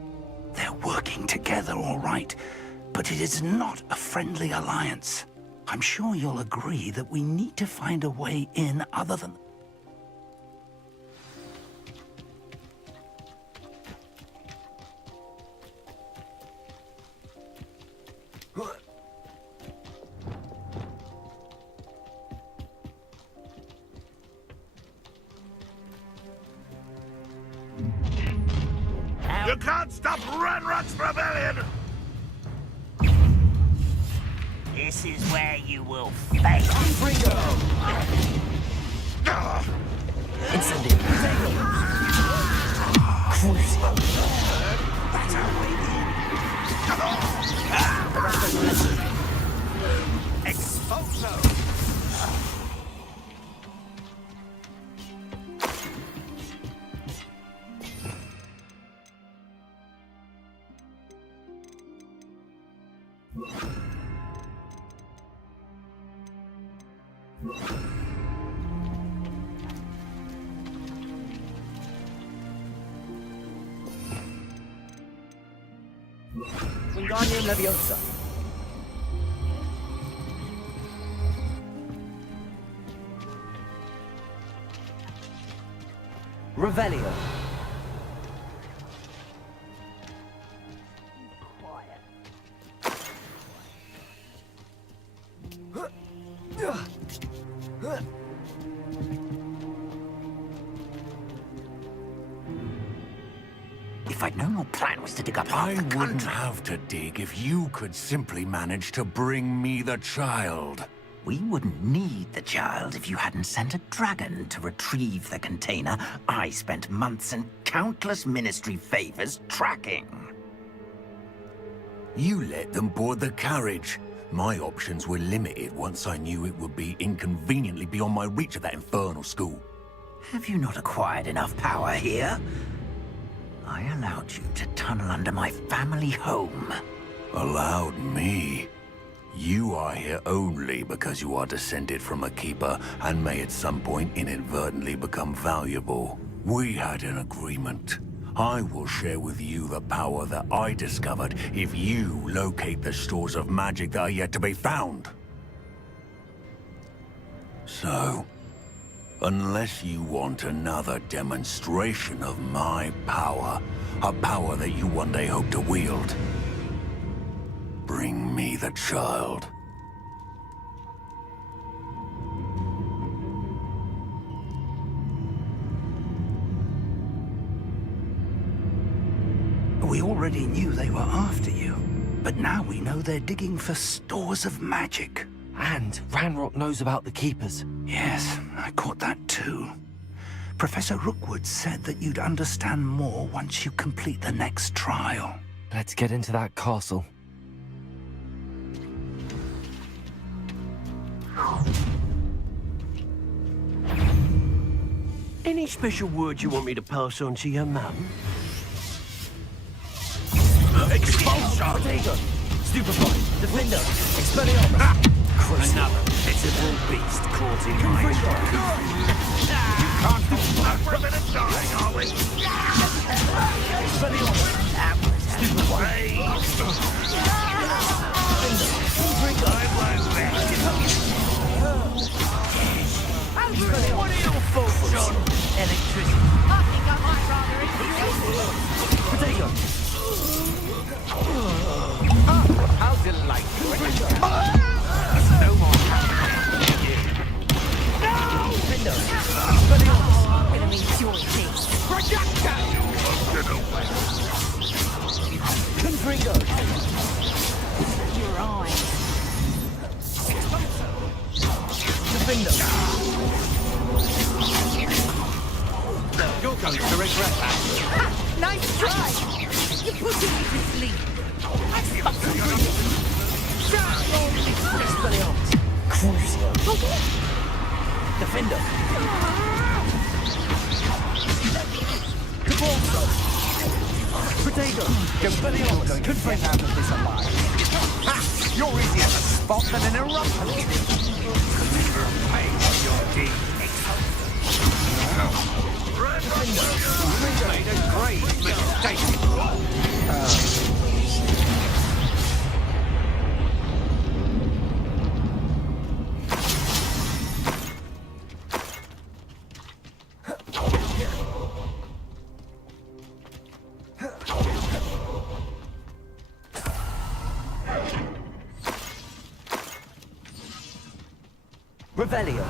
They're working together, all right, but it is not a friendly alliance. I'm sure you'll agree that we need to find a way in other than... You can't stop Ranrock's rebellion! This is where you will fail. Incendio. Crucial. That's our way in. Exposo! Wingardium Leviosa. Revelio. If I'd known your plan was to dig up half I the country... wouldn't have to dig if you could simply manage to bring me the child. We wouldn't need the child if you hadn't sent a dragon to retrieve the container I spent months and countless ministry favors tracking. You let them board the carriage. My options were limited once I knew it would be inconveniently beyond my reach at that infernal school. Have you not acquired enough power here? I allowed you to tunnel under my family home. Allowed me? You are here only because you are descended from a keeper and may at some point inadvertently become valuable. We had an agreement. I will share with you the power that I discovered if you locate the stores of magic that are yet to be found. So, unless you want another demonstration of my power, a power that you one day hope to wield, bring me the child. We already knew they were after you. But now we know they're digging for stores of magic. And Ranrock knows about the Keepers. Yes, I caught that too. Professor Rookwood said that you'd understand more once you complete the next trial. Let's get into that castle. Any special words you want me to pass on to your mum? Expulsion! Potato! Stupefy! Defender! Expelliarmus! Another pitiful beast caught in my trap. You can't hold back for a bit of dying, are we? Expelliarmus! Stupefy! What are your thoughts, John? Electricity. I think I might rather eat potato! How delightful! No more. No! Window. I'm gonna meet your taste. Projectile! Confringo. Your eyes. Defender. You're going to regret that. Nice try! You're putting me to sleep. Defender. Cabalso. Potato. Expelliarmus. Could bring out of this alive. Ha! You're easier to spot than an eruption. Pay for your deed. Defender. Made a grave mistake. Revelio.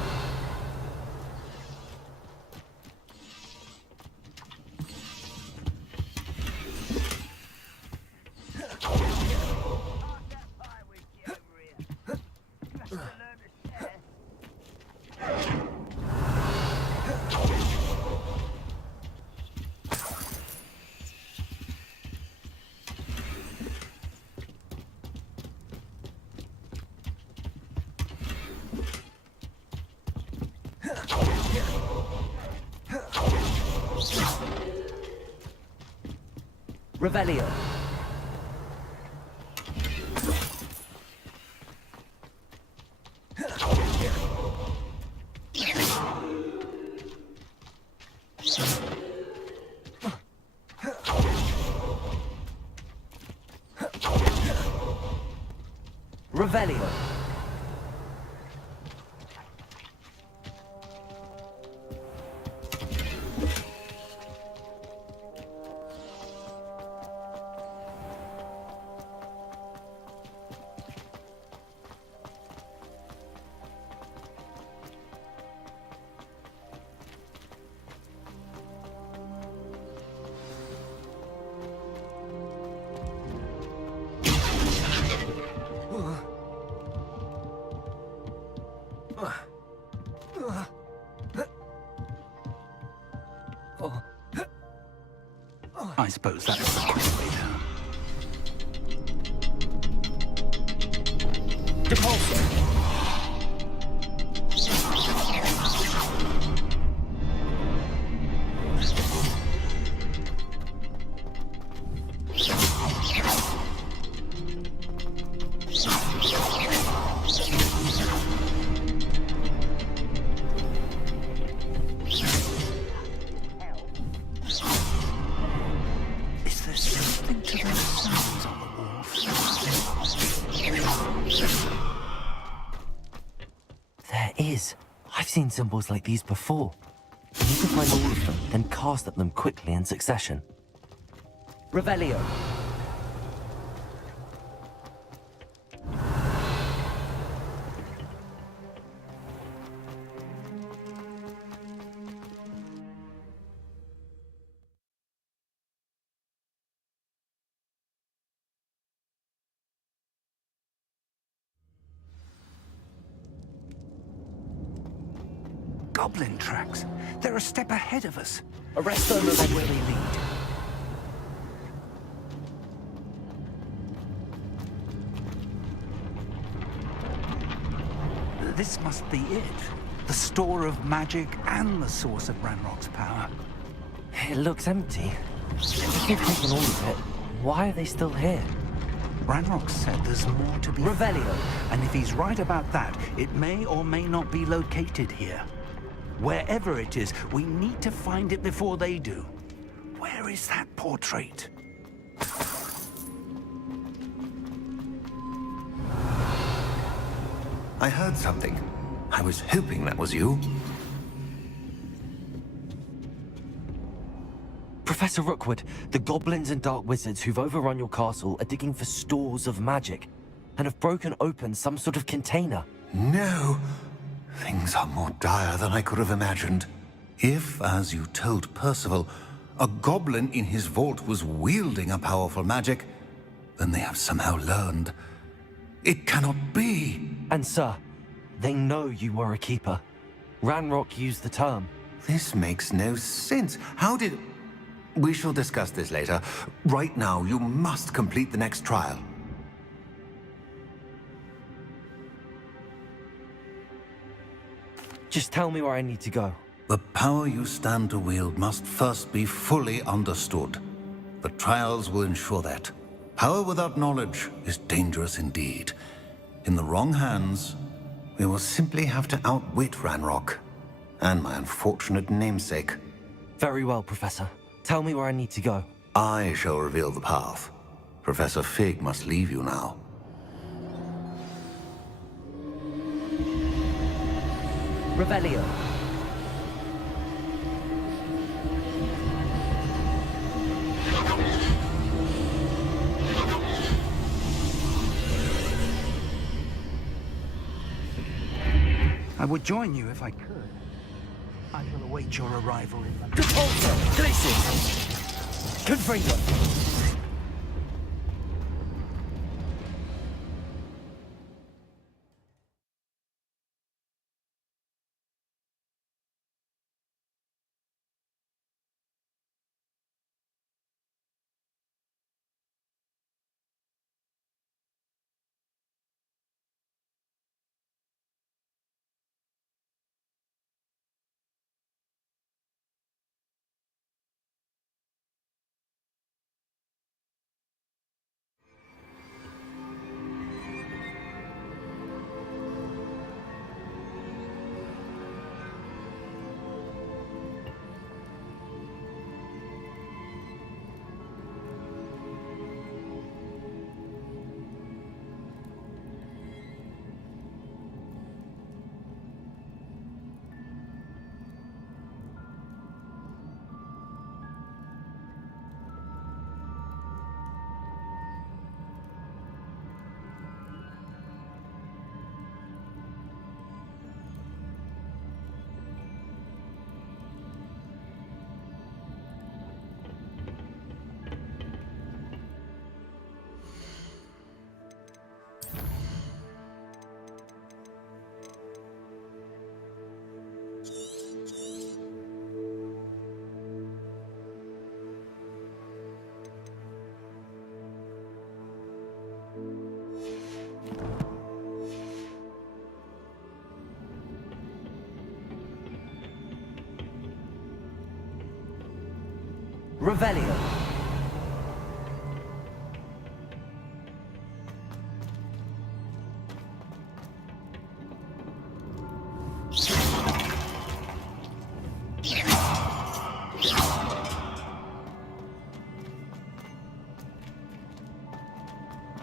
Revelio. Revelio. I suppose that's the quick way down. Is there something to those sounds on the wall? There is. I've seen symbols like these before. You need to find all of them, then cast at them quickly in succession. Revelio. goblin tracks. They're a step ahead of us. Arrest them and then where they lead. This must be it. The store of magic and the source of Ranrock's power. It looks empty. If they've taken all of it, why are they still here? Ranrock said there's more to be Revelio. And if he's right about that, it may or may not be located here. Wherever it is, we need to find it before they do. Where is that portrait? I heard something. I was hoping that was you. Professor Rookwood, the goblins and dark wizards who've overrun your castle are digging for stores of magic and have broken open some sort of container. No. Things are more dire than I could have imagined. If, as you told Percival, a goblin in his vault was wielding a powerful magic, then they have somehow learned. It cannot be. And sir, they know you were a keeper. Ranrock used the term. This makes no sense. How did... We shall discuss this later. Right now, you must complete the next trial. Just tell me where I need to go. The power you stand to wield must first be fully understood. The trials will ensure that. Power without knowledge is dangerous indeed. In the wrong hands, we will simply have to outwit Ranrock and my unfortunate namesake. Very well, Professor. Tell me where I need to go. I shall reveal the path. Professor Fig must leave you now. Revelio. I would join you if I could. I shall await your arrival in the... Defaulter! Glaciers! Confringo! Revelio.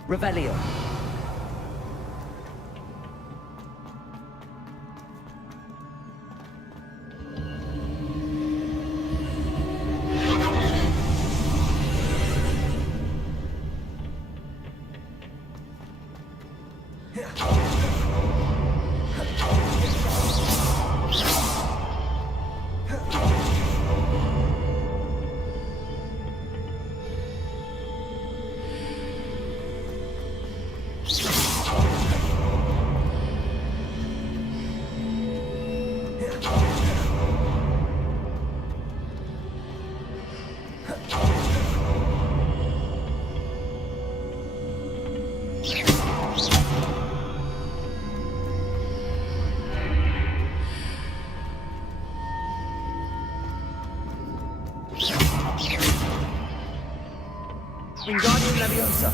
Revelio. Wingardium Leviosa.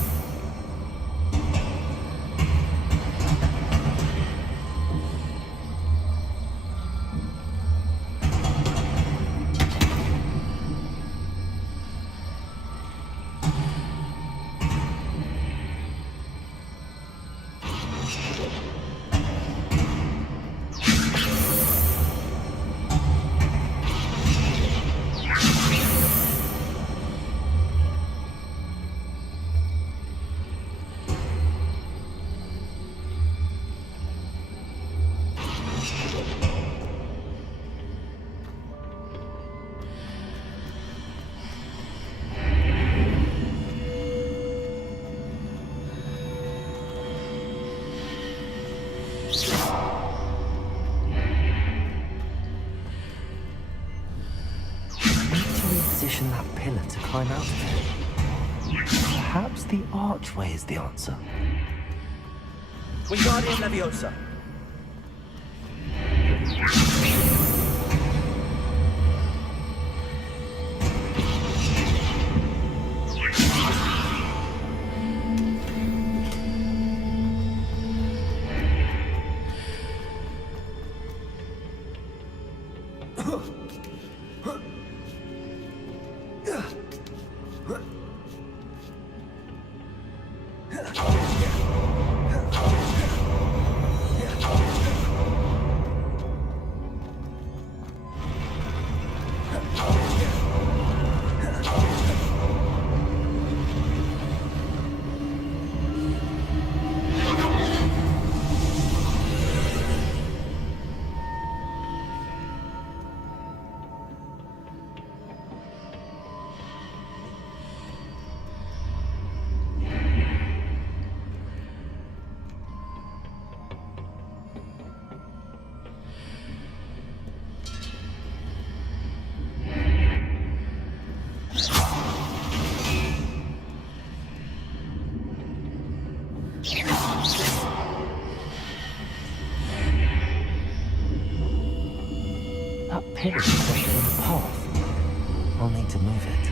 Position that pillar to climb out of it. Perhaps the archway is the answer. Wingardium Leviosa. That pillar is blocking the path. I'll need to move it.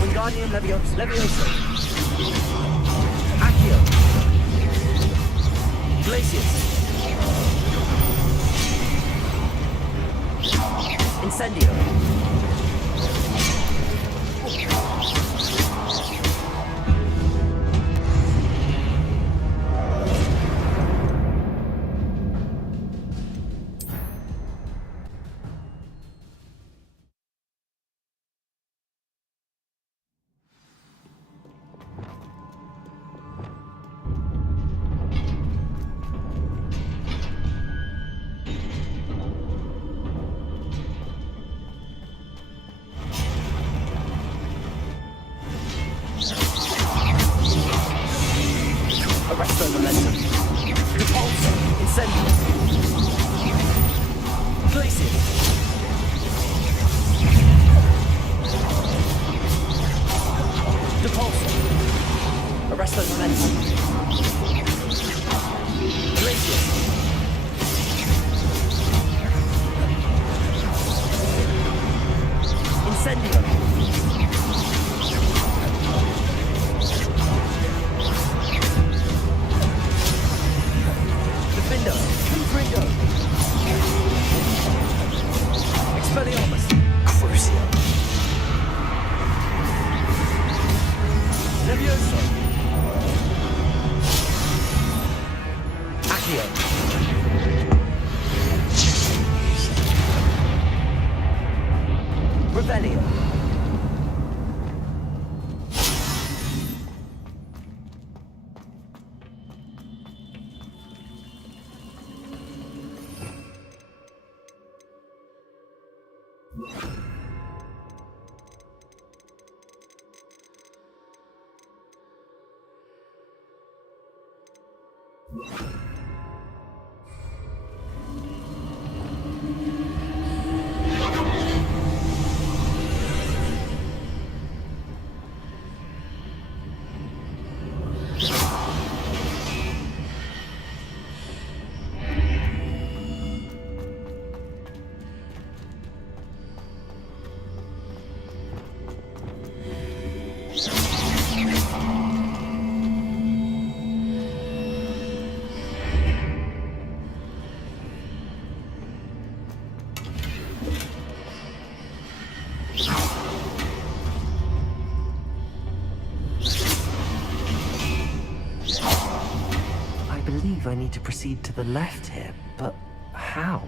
Wingardium Leviosa. Accio. Glacius. Incendio. Arresto momentum. Repulsor. Incendio. Glacius. Repulsor. Arresto momentum. Glacius. Incendio. Expelliarmus. Crucio. Revelio. I need to proceed to the left here, but how?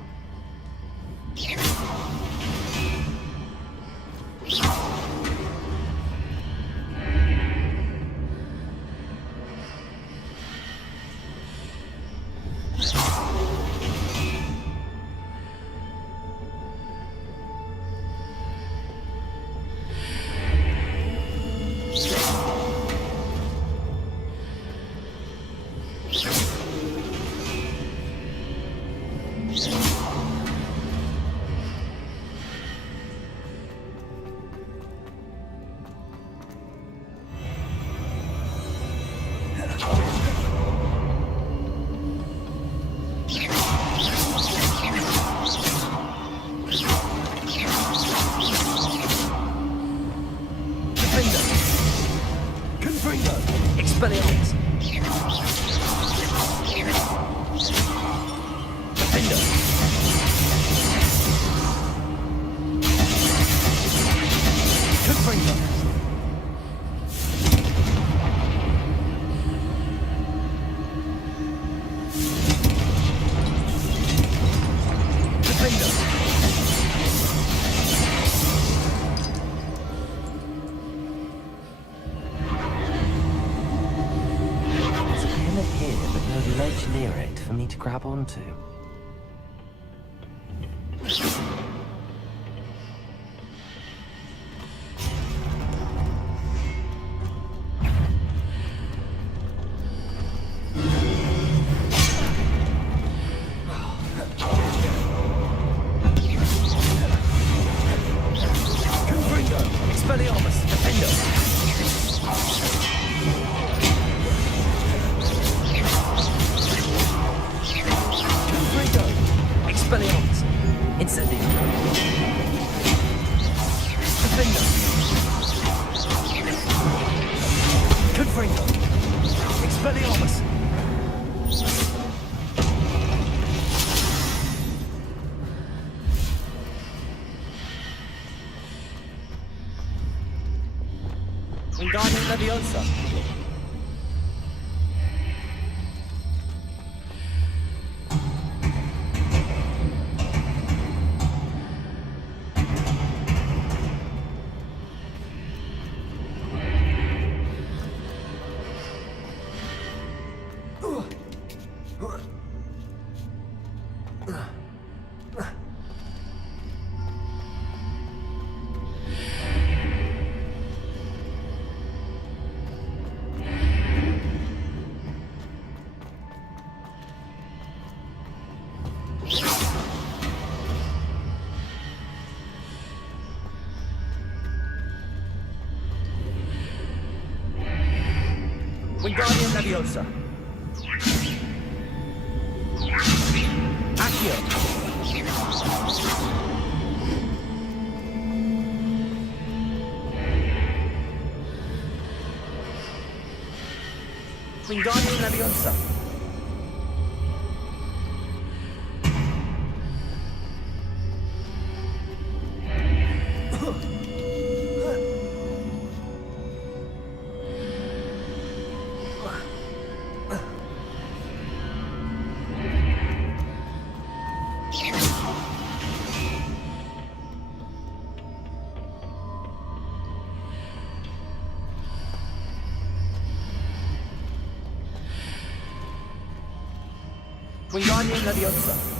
To grab onto. Wingardium Leviosa. Wingardium Leviosa. Accio. Wingardium Leviosa. Wingardium Leviosa.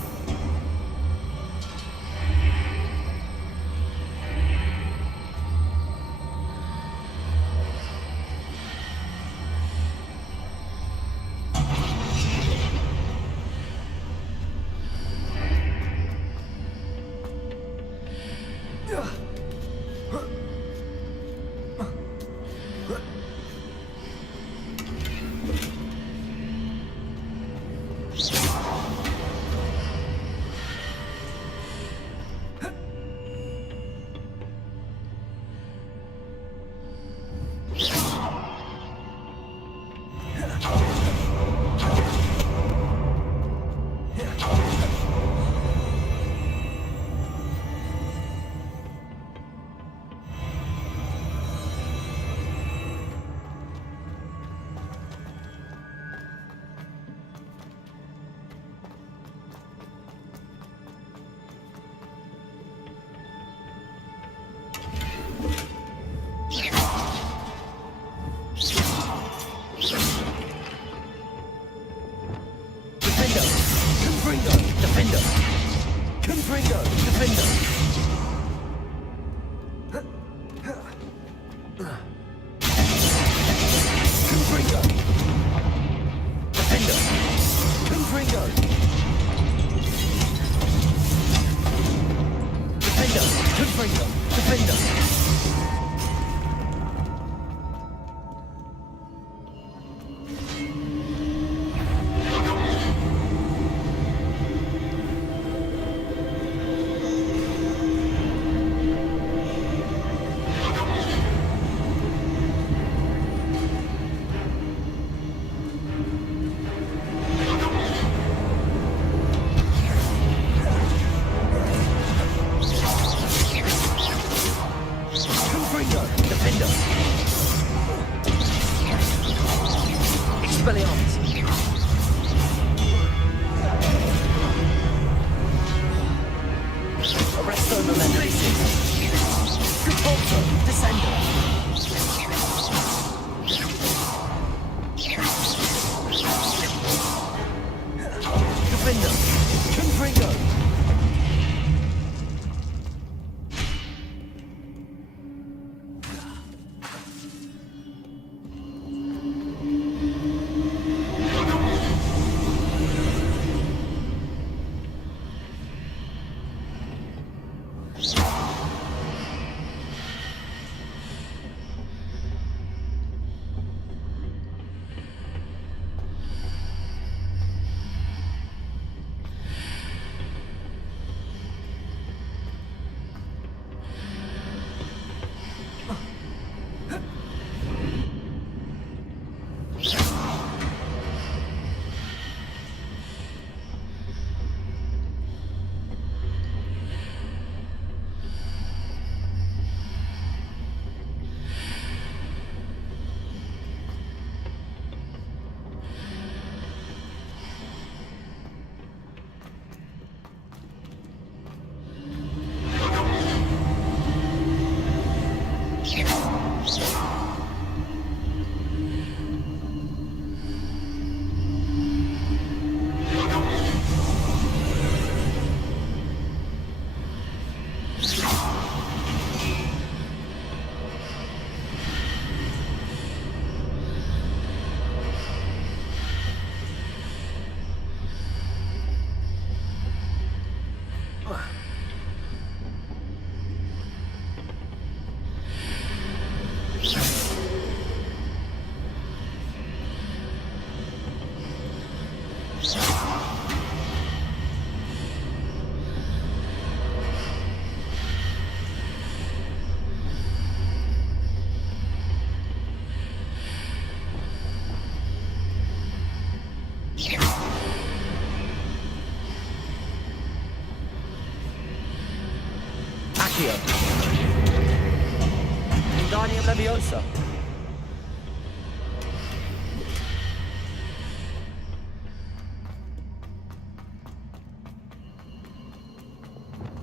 Wingardium Leviosa.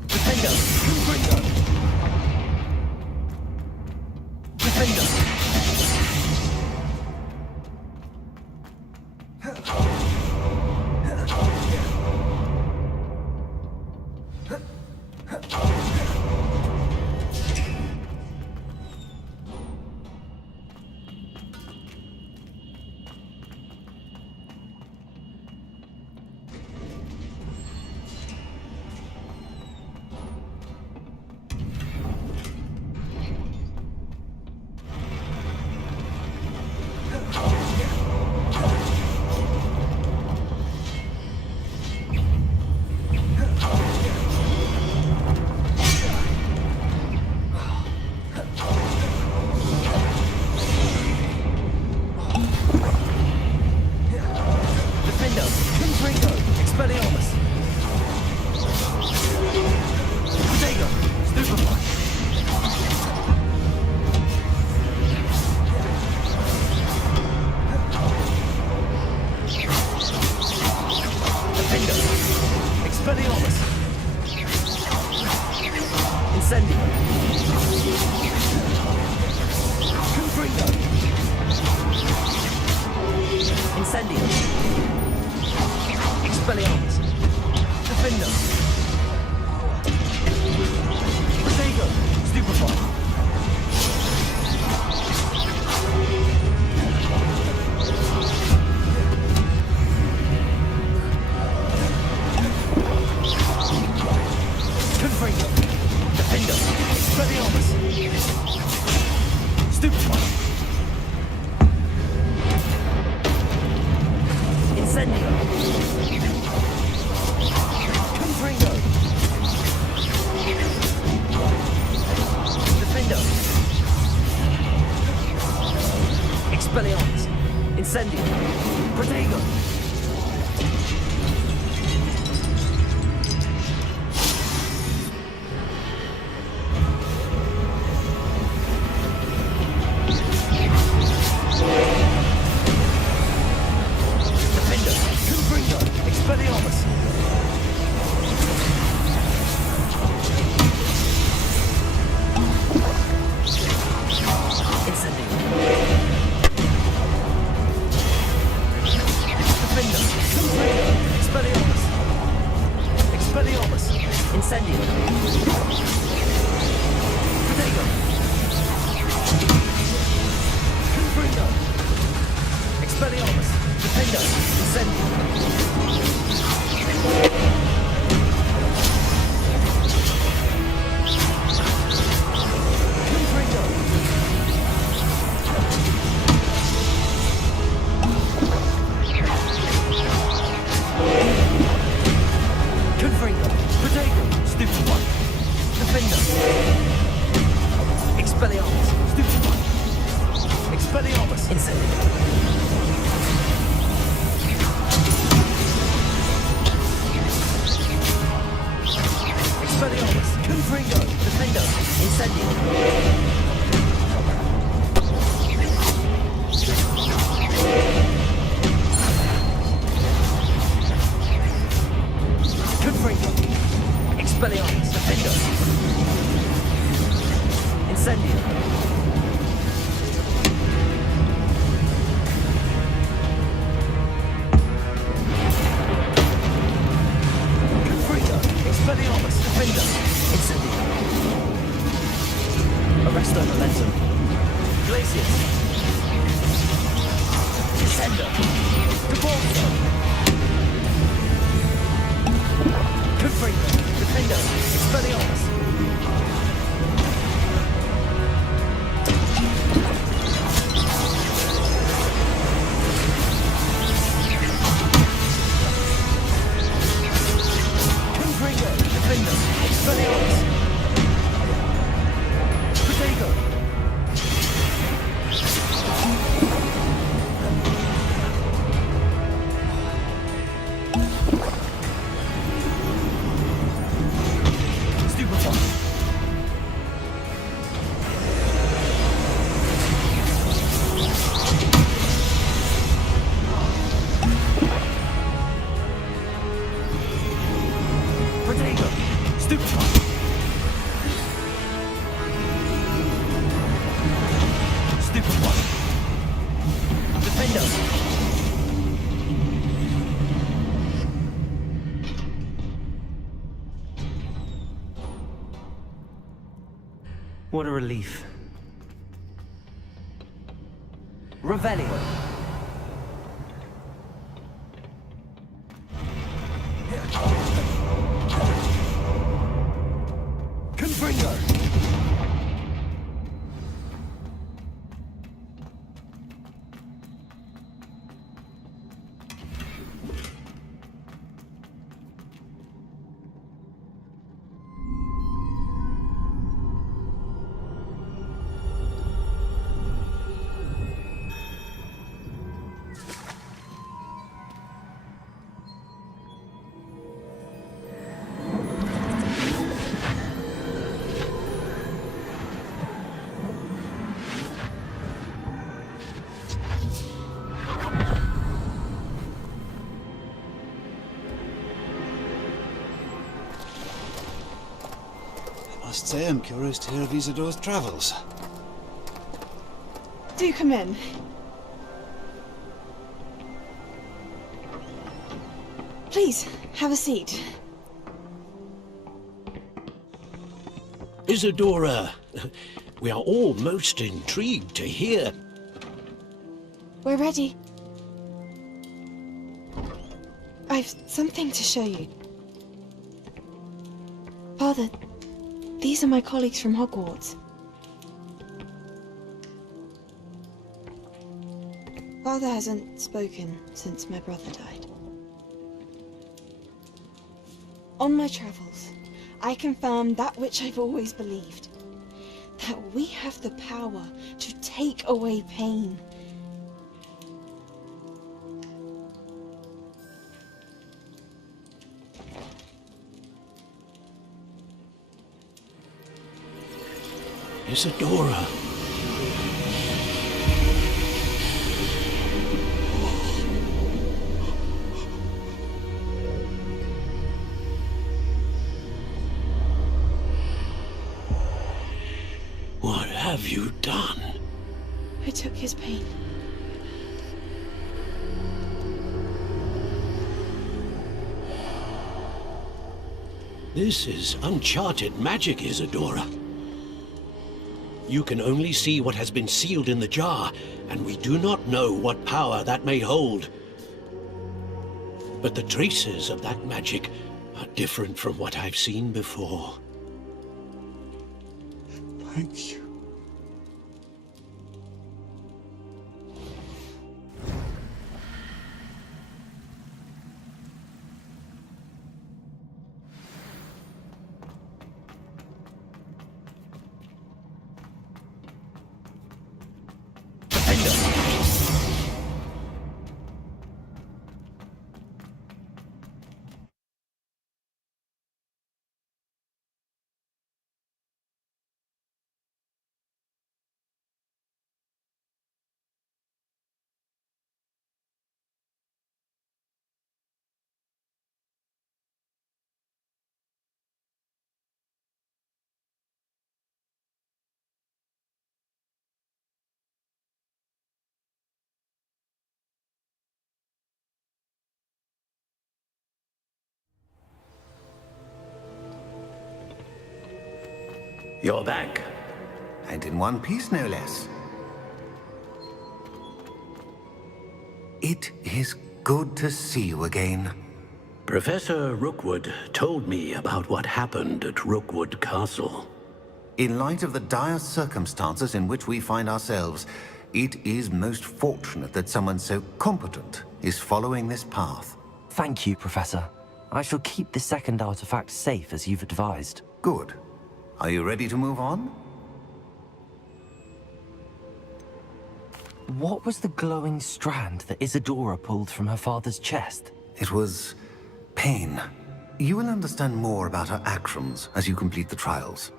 Defender. Defender. Expelliarmus! Incendio! Protego! Defender! Confringo! Expelliarmus! Incendio! Defender! Confringo! Expelliarmus! Expelliarmus! Incendio! Protego! Confringo! Expelliarmus! Defender! Incendio! Confringo! Confringo! Protego! Stupid one! Defender! Expelliarmus! Stupid one! Expelliarmus! Incendio! Expelliarmus! Confringo! Defender! Incendio! Confringo! Expelliarmus! Defender! Incendio! Confringo! Expelliarmus! Defender! Incendio! Arresto momentum! Glacius! Descender! Deborso! Confringo! Defender! Expelliarmus! Confringo! Defender! Expelliarmus! Protego! Stupefy! Protego! Stupefy! Stupefy! Defender! What a relief. Revelio! Confringo! I must say I'm curious to hear of Isidore's travels. Do come in. Please, have a seat. Isidora, we are all most intrigued to hear. We're ready. I've something to show you. Father, these are my colleagues from Hogwarts. Father hasn't spoken since my brother died. On my travels, I confirmed that which I've always believed. That we have the power to take away pain Isadora. What have you done? I took his pain. This is uncharted magic, Isadora. You can only see what has been sealed in the jar, and we do not know what power that may hold. But the traces of that magic are different from what I've seen before. Thank you. You're back. And in one piece, no less. It is good to see you again. Professor Rookwood told me about what happened at Rookwood Castle. In light of the dire circumstances in which we find ourselves, it is most fortunate that someone so competent is following this path. Thank you, Professor. I shall keep this second artifact safe as you've advised. Good. Are you ready to move on? What was the glowing strand that Isadora pulled from her father's chest? It was pain. You will understand more about her actions as you complete the trials.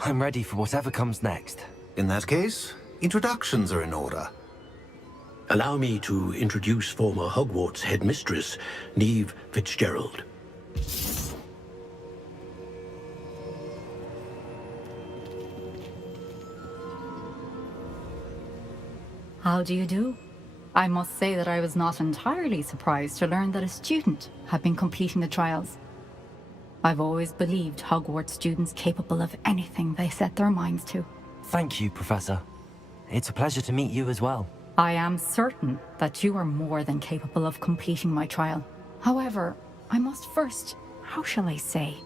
I'm ready for whatever comes next. In that case, introductions are in order. Allow me to introduce former Hogwarts headmistress, Neve Fitzgerald. How do you do? I must say that I was not entirely surprised to learn that a student had been completing the trials. I've always believed Hogwarts students capable of anything they set their minds to. Thank you, Professor. It's a pleasure to meet you as well. I am certain that you are more than capable of completing my trial. However, I must first, how shall I say,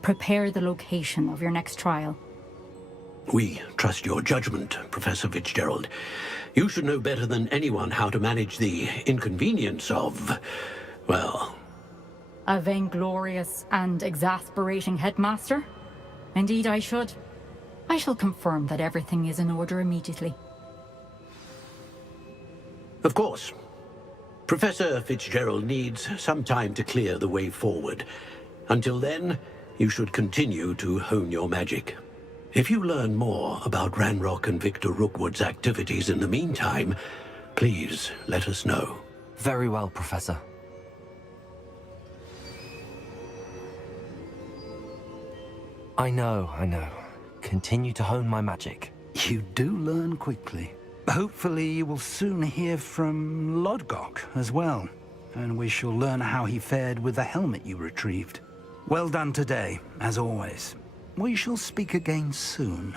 prepare the location of your next trial. We trust your judgment, Professor Fitzgerald. You should know better than anyone how to manage the inconvenience of, well... A vainglorious and exasperating headmaster? Indeed I should. I shall confirm that everything is in order immediately. Of course. Professor Fitzgerald needs some time to clear the way forward. Until then, you should continue to hone your magic. If you learn more about Ranrock and Victor Rookwood's activities in the meantime, please let us know. Very well, Professor. I know. Continue to hone my magic. You do learn quickly. Hopefully you will soon hear from Lodgok as well, and we shall learn how he fared with the helmet you retrieved. Well done today, as always. We shall speak again soon.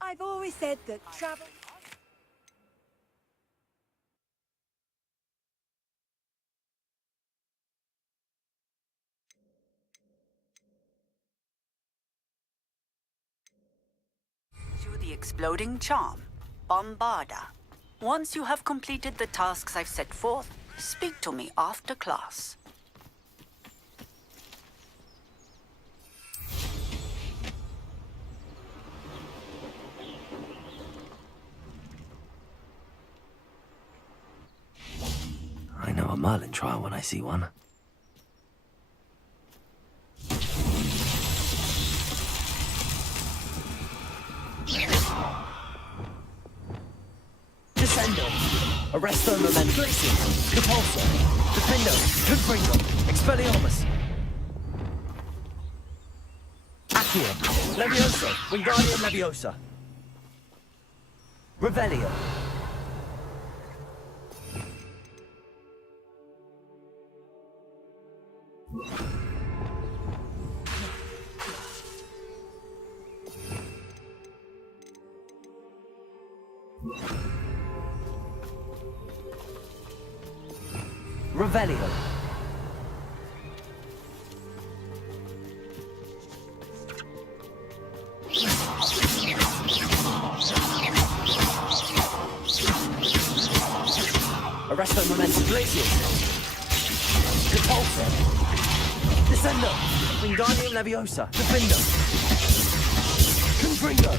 I've always said that travel... To the exploding charm, Bombarda. Once you have completed the tasks I've set forth, speak to me after class. I know a Merlin trial when I see one. Descendo. Arresto Momentum. Repulsor. Defendo. Confringo. Expelliarmus. Accio. Leviosa. Wingardium Leviosa. Revelio. Revelio. Arresto Momentum Glacius. Repulsor. Descendo. Wingardium Leviosa. Defendo. Confringo.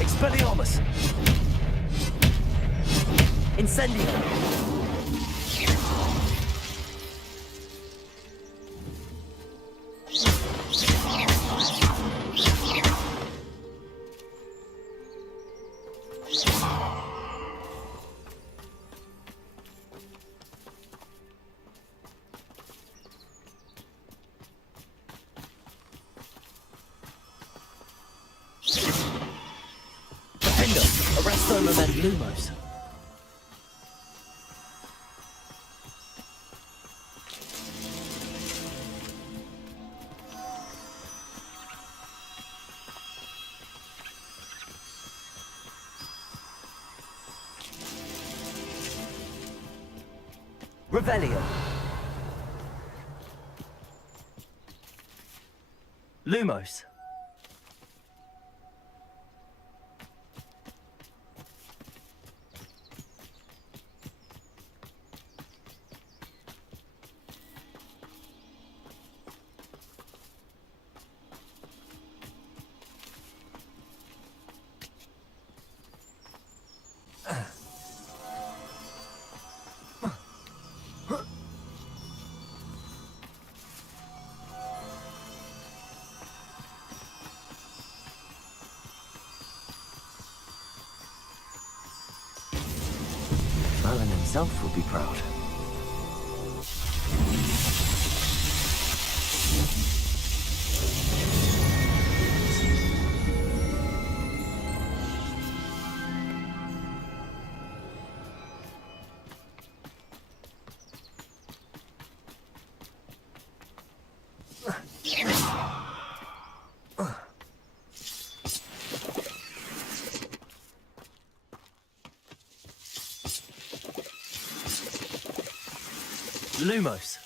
Expelliarmus. Incendio. Defendo. Arresto Momentum Lumos. Revelio. Lumos. Merlin himself would be proud. Lumos.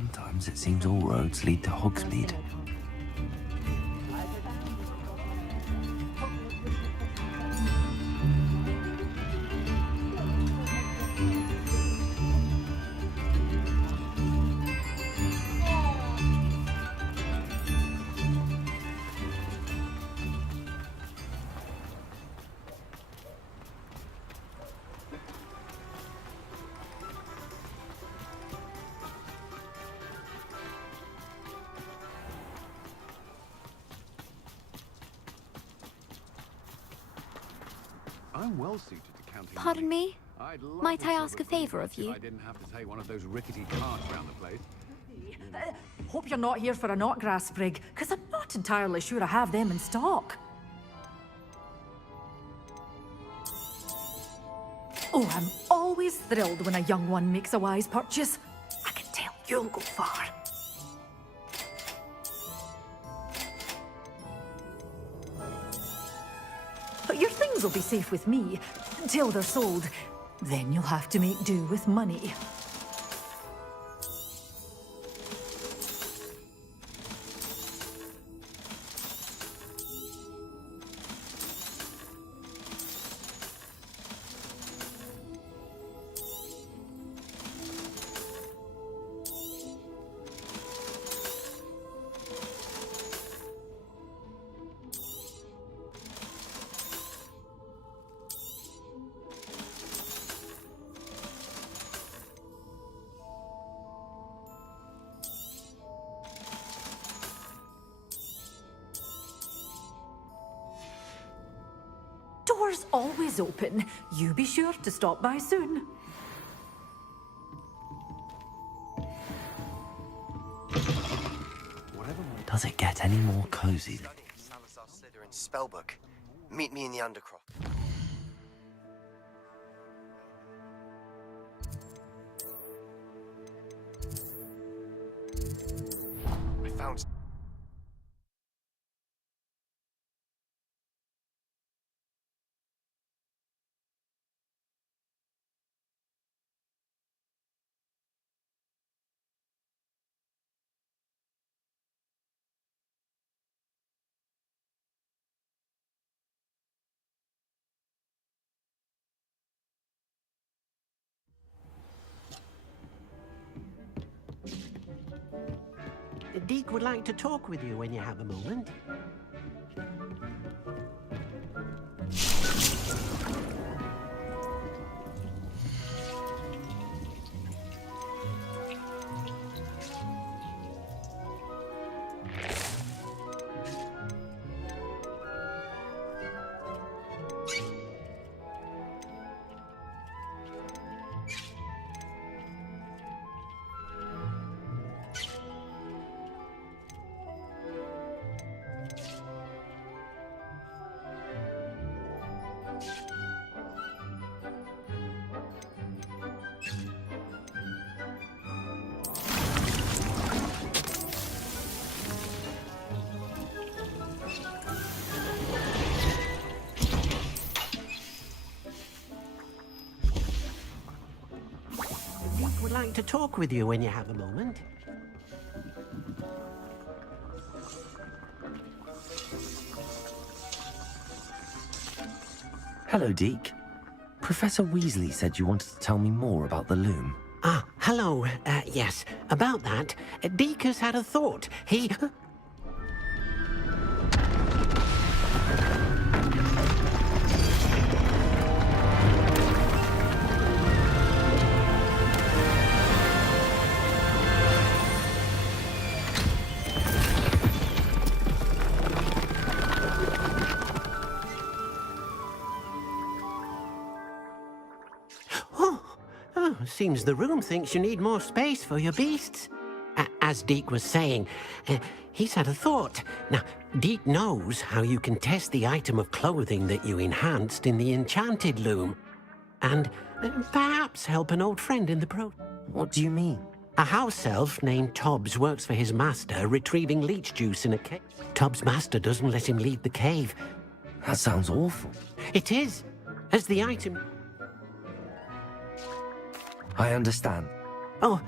Sometimes it seems all roads lead to Hogsmeade. I'm well suited to counting. Pardon me? Might I ask a favor of you? I didn't have to take one of those rickety carts around the place. Hope you're not here for a knotgrass sprig, because I'm not entirely sure I have them in stock. Oh, I'm always thrilled when a young one makes a wise purchase. I can tell you'll go far. But your things will be safe with me until they're sold. Then you'll have to make do with money. Doors always open. You be sure to stop by soon. Does it get any more cozy? Spellbook. Meet me in the Undercroft. I found... Deke would like to talk with you when you have a moment. Would like to talk with you when you have a moment. Hello, Deke. Professor Weasley said you wanted to tell me more about the loom. Ah, hello. Yes, about that. Deke has had a thought. He... Seems the room thinks you need more space for your beasts. As Deke was saying, he's had a thought. Now, Deke knows how you can test the item of clothing that you enhanced in the enchanted loom. And perhaps help an old friend in the pro... What do you mean? A house elf named Tobbs works for his master, retrieving leech juice in a cave. Tobbs' master doesn't let him leave the cave. That sounds awful. It is, as the item... I understand. Oh,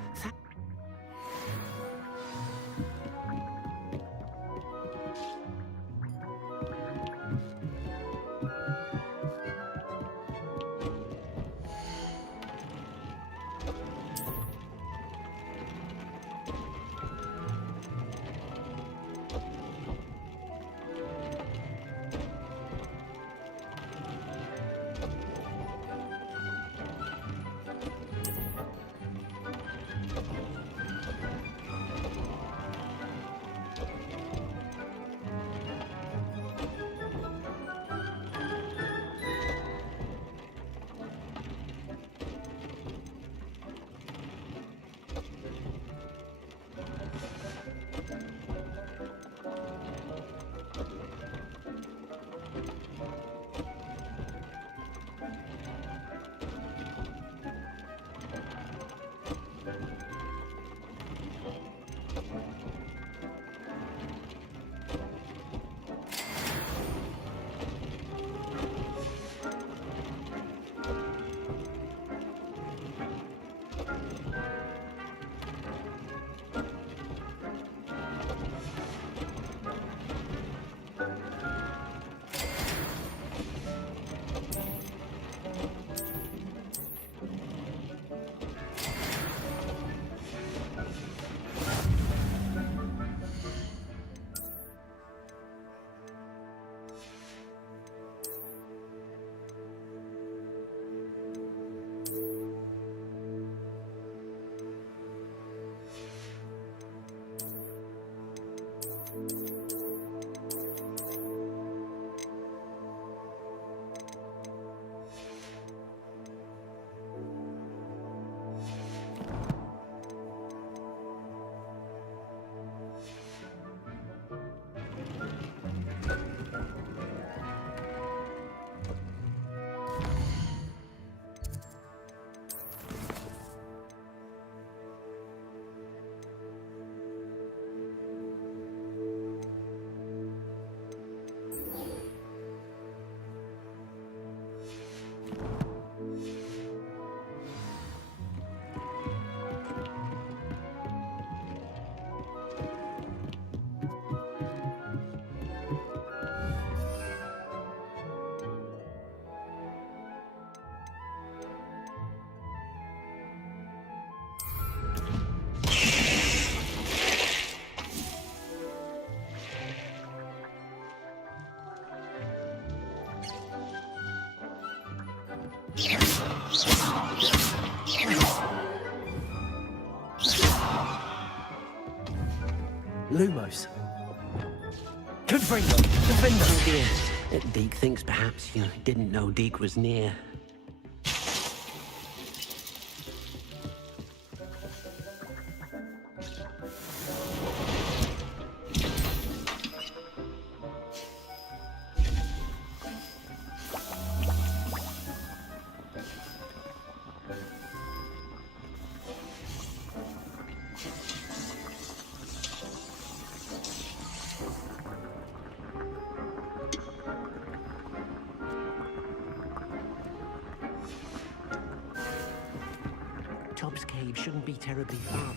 Lumos. Confringo. Defender. Oh dear. Deke thinks perhaps you didn't know Deke was near. Tob's cave shouldn't be terribly far.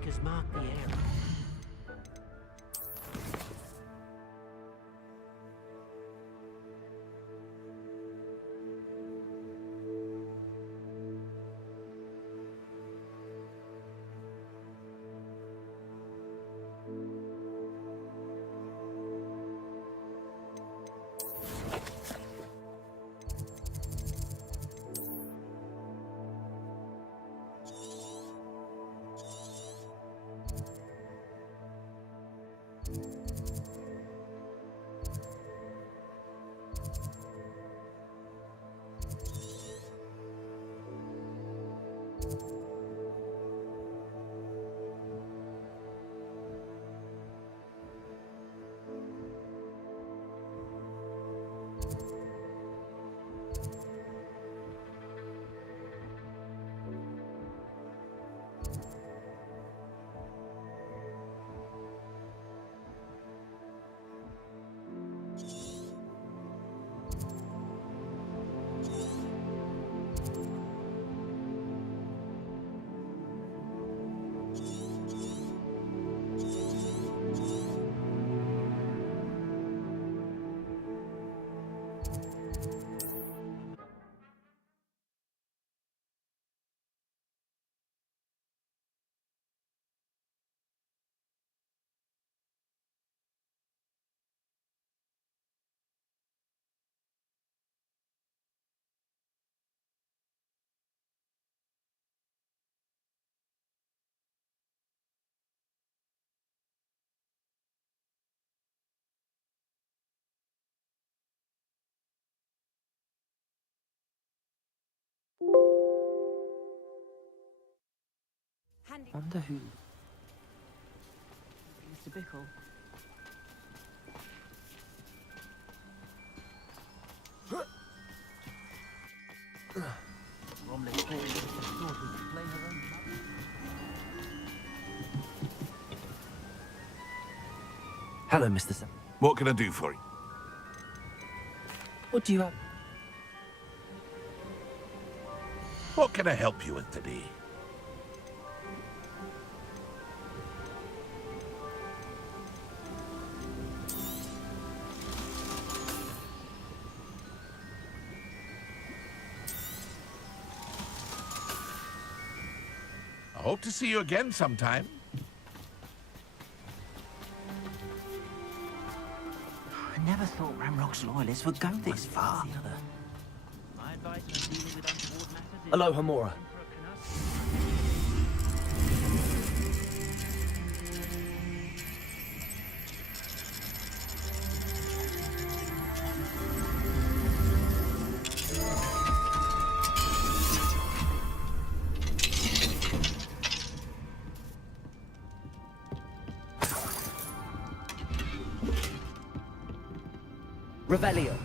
Deke has marked the area. Wonder who. Mr. Bickle. Romney thought we could play her own. Hello, Mr. Sam. What can I do for you? What do you have? What can I help you with today? I hope to see you again sometime. I never thought Ramrock's loyalists would go this far. Aloha Mora. Revelio.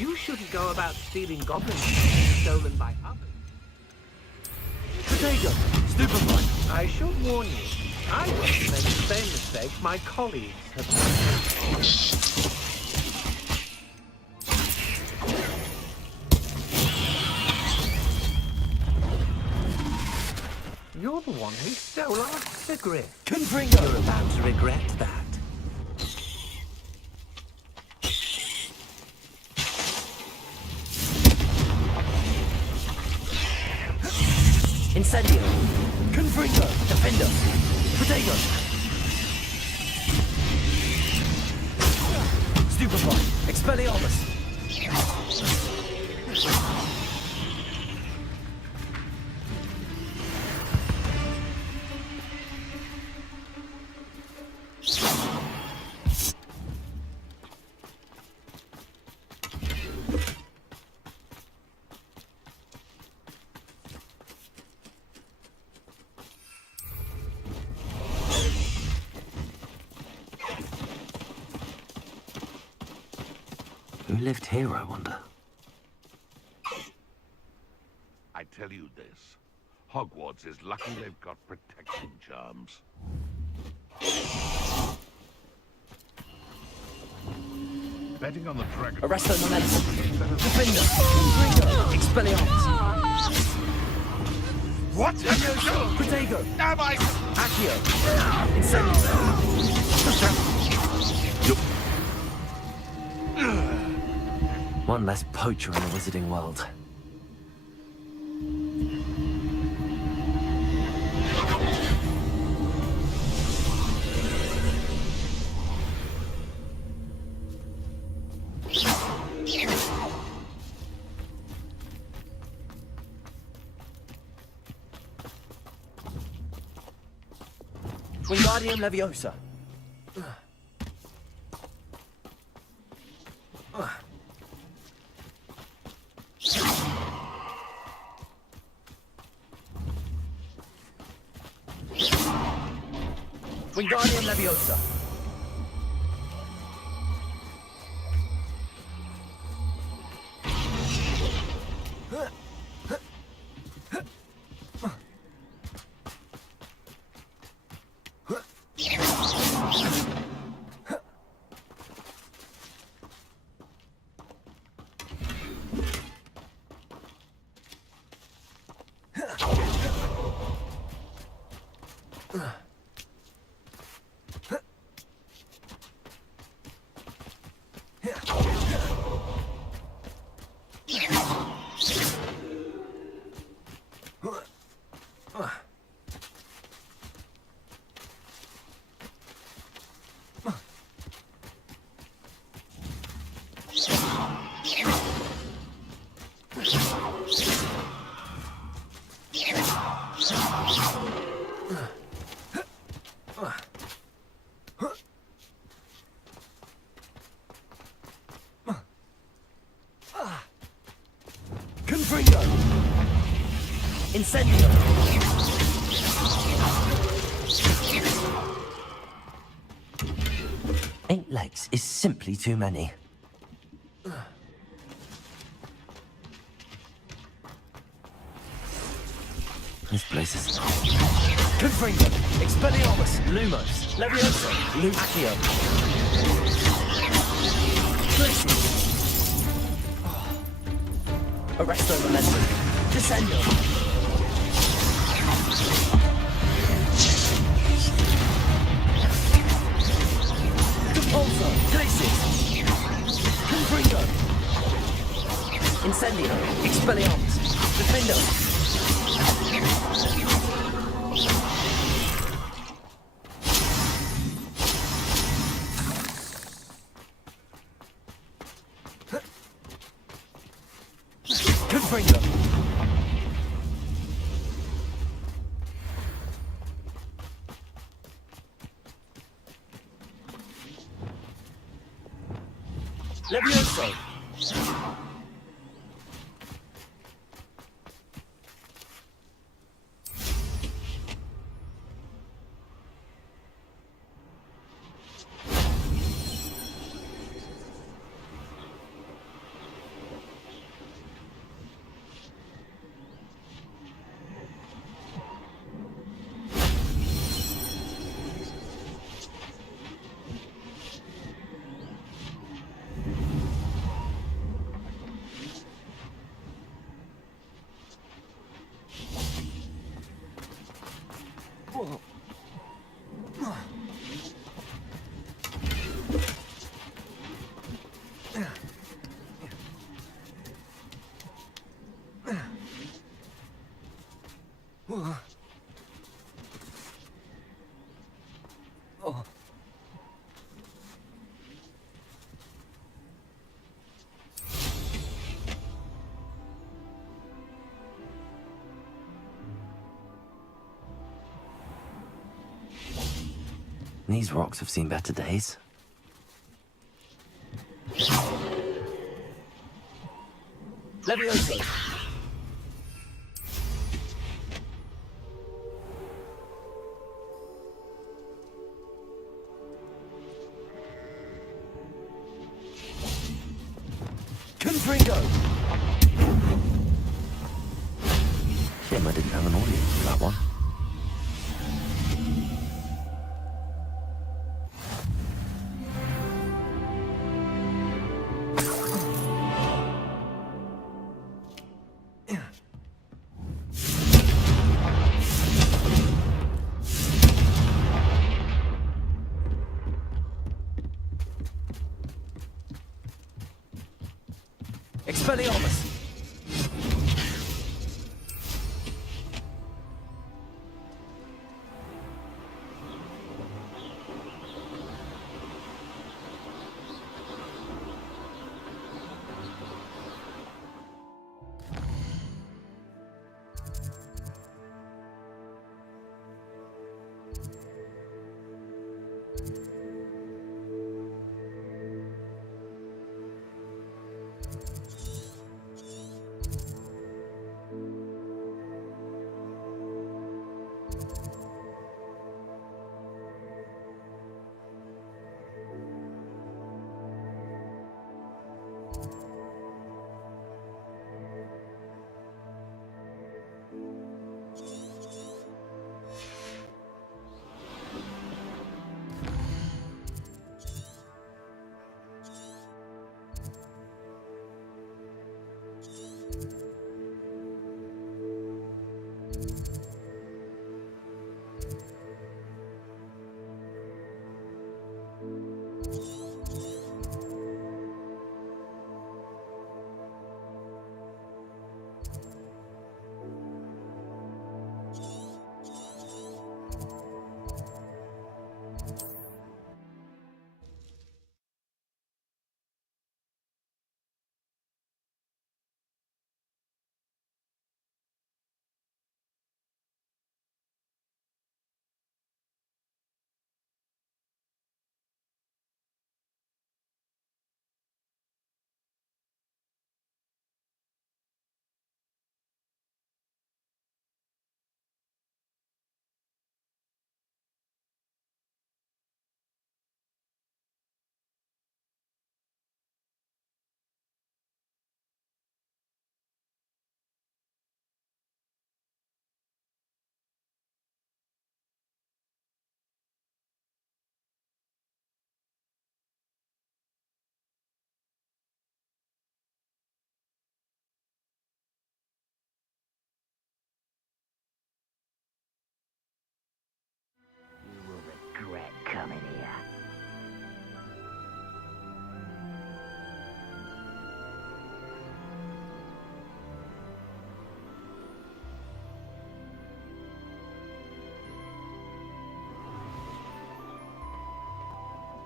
You shouldn't go about stealing goblins stolen by others. Potato! Stupefied! I should warn you, I won't make the same mistake my colleagues have made. You're the one who stole our cigarette. Confringo! You're about to regret that. Incendio! Confringo! Defender! Potato! Stupefied! Expelliarmus! Who lived here, I wonder? I tell you this, Hogwarts is lucky they've got protection charms. Betting on the dragon. Arresto momentum. Defender. Confringo. Expelliarmus. What have you done? Protego. Am I? Accio. Incendio. One less poacher in the wizarding world. Wingardium Leviosa. Wingardium Leviosa. Confringo! Incendio! 8 legs is simply too many. This place is... Confringo! Expelliarmus! Lumos! Leviosa! Accio! Glacius! Arresto momentum. Descendo. Compulso. Glacius. Confringo. Incendio. Expelliarmus. Defendo. Confringo. Levioso. These rocks have seen better days. Levioso. Confringo. Shame I didn't have an audience for that one. Expelliarmus. Coming here.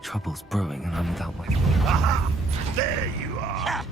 Trouble's brewing and I'm without my... Aha! There you are!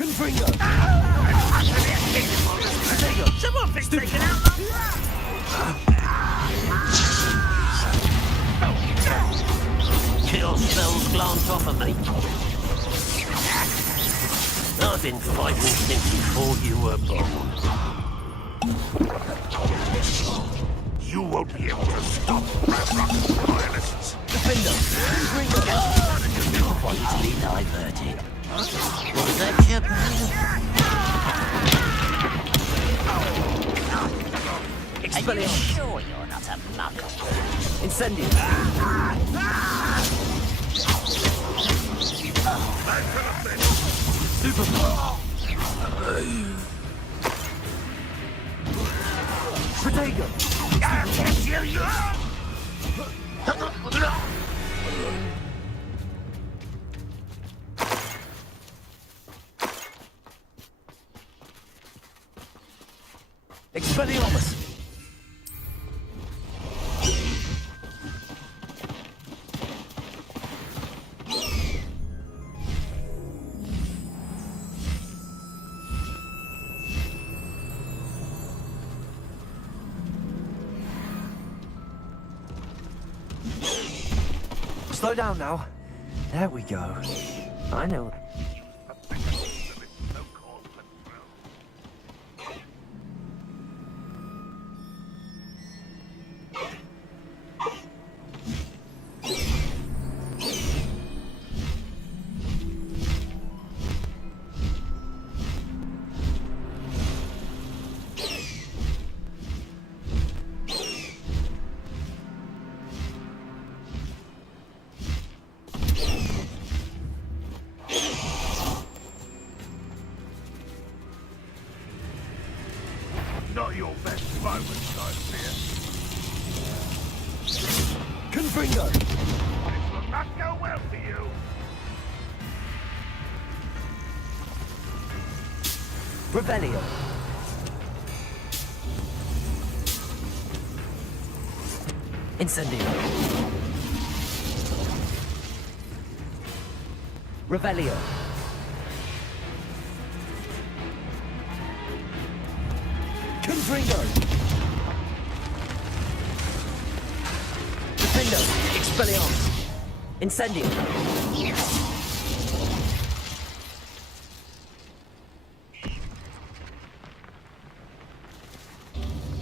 Confringo. Someone been taken out. Kill spells glance off of me. I've been fighting since before you were born. You won't be able to stop Ragnarok's loyalists. Defender. Quietly diverted. Was that your plan? Are you sure you're not a muggle? Incendio. Super. Protego. Expelliarmus. Slow down now. There we go. I know. Not your best moment, I fear. Confringo. This will not go well for you. Revelio. Incendio. Revelio. Confringo. Defendo. Expelliarmus. Incendio.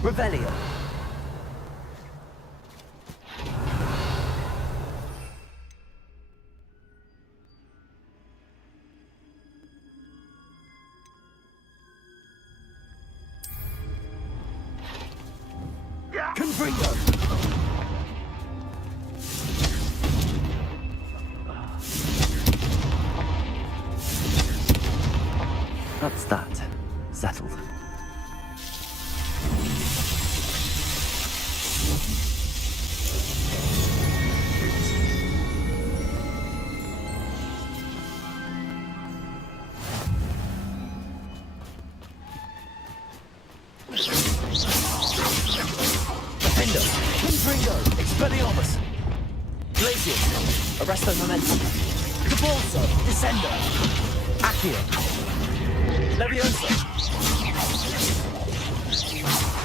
Revelio. Confringo. That's that. Settled. Defendo. Confringo. Expelliarmus. Glacius. Arresto Momentum. Cabalso. Descendo. Accio. Levioso.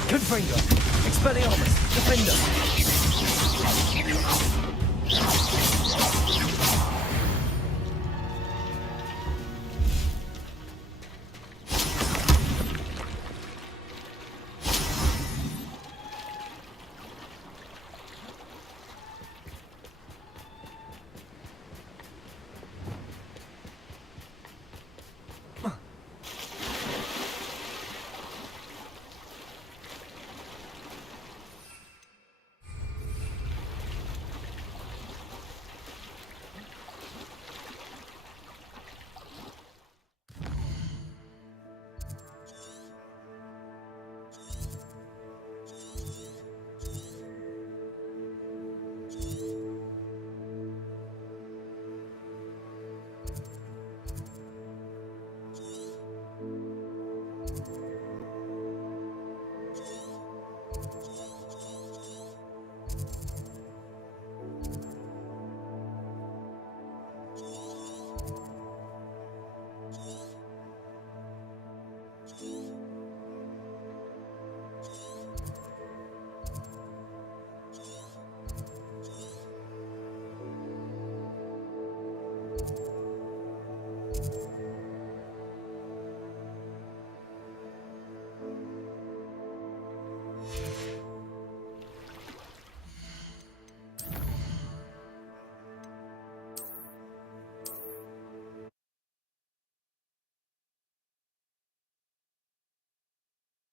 Confringo. Expelliarmus. Defendo.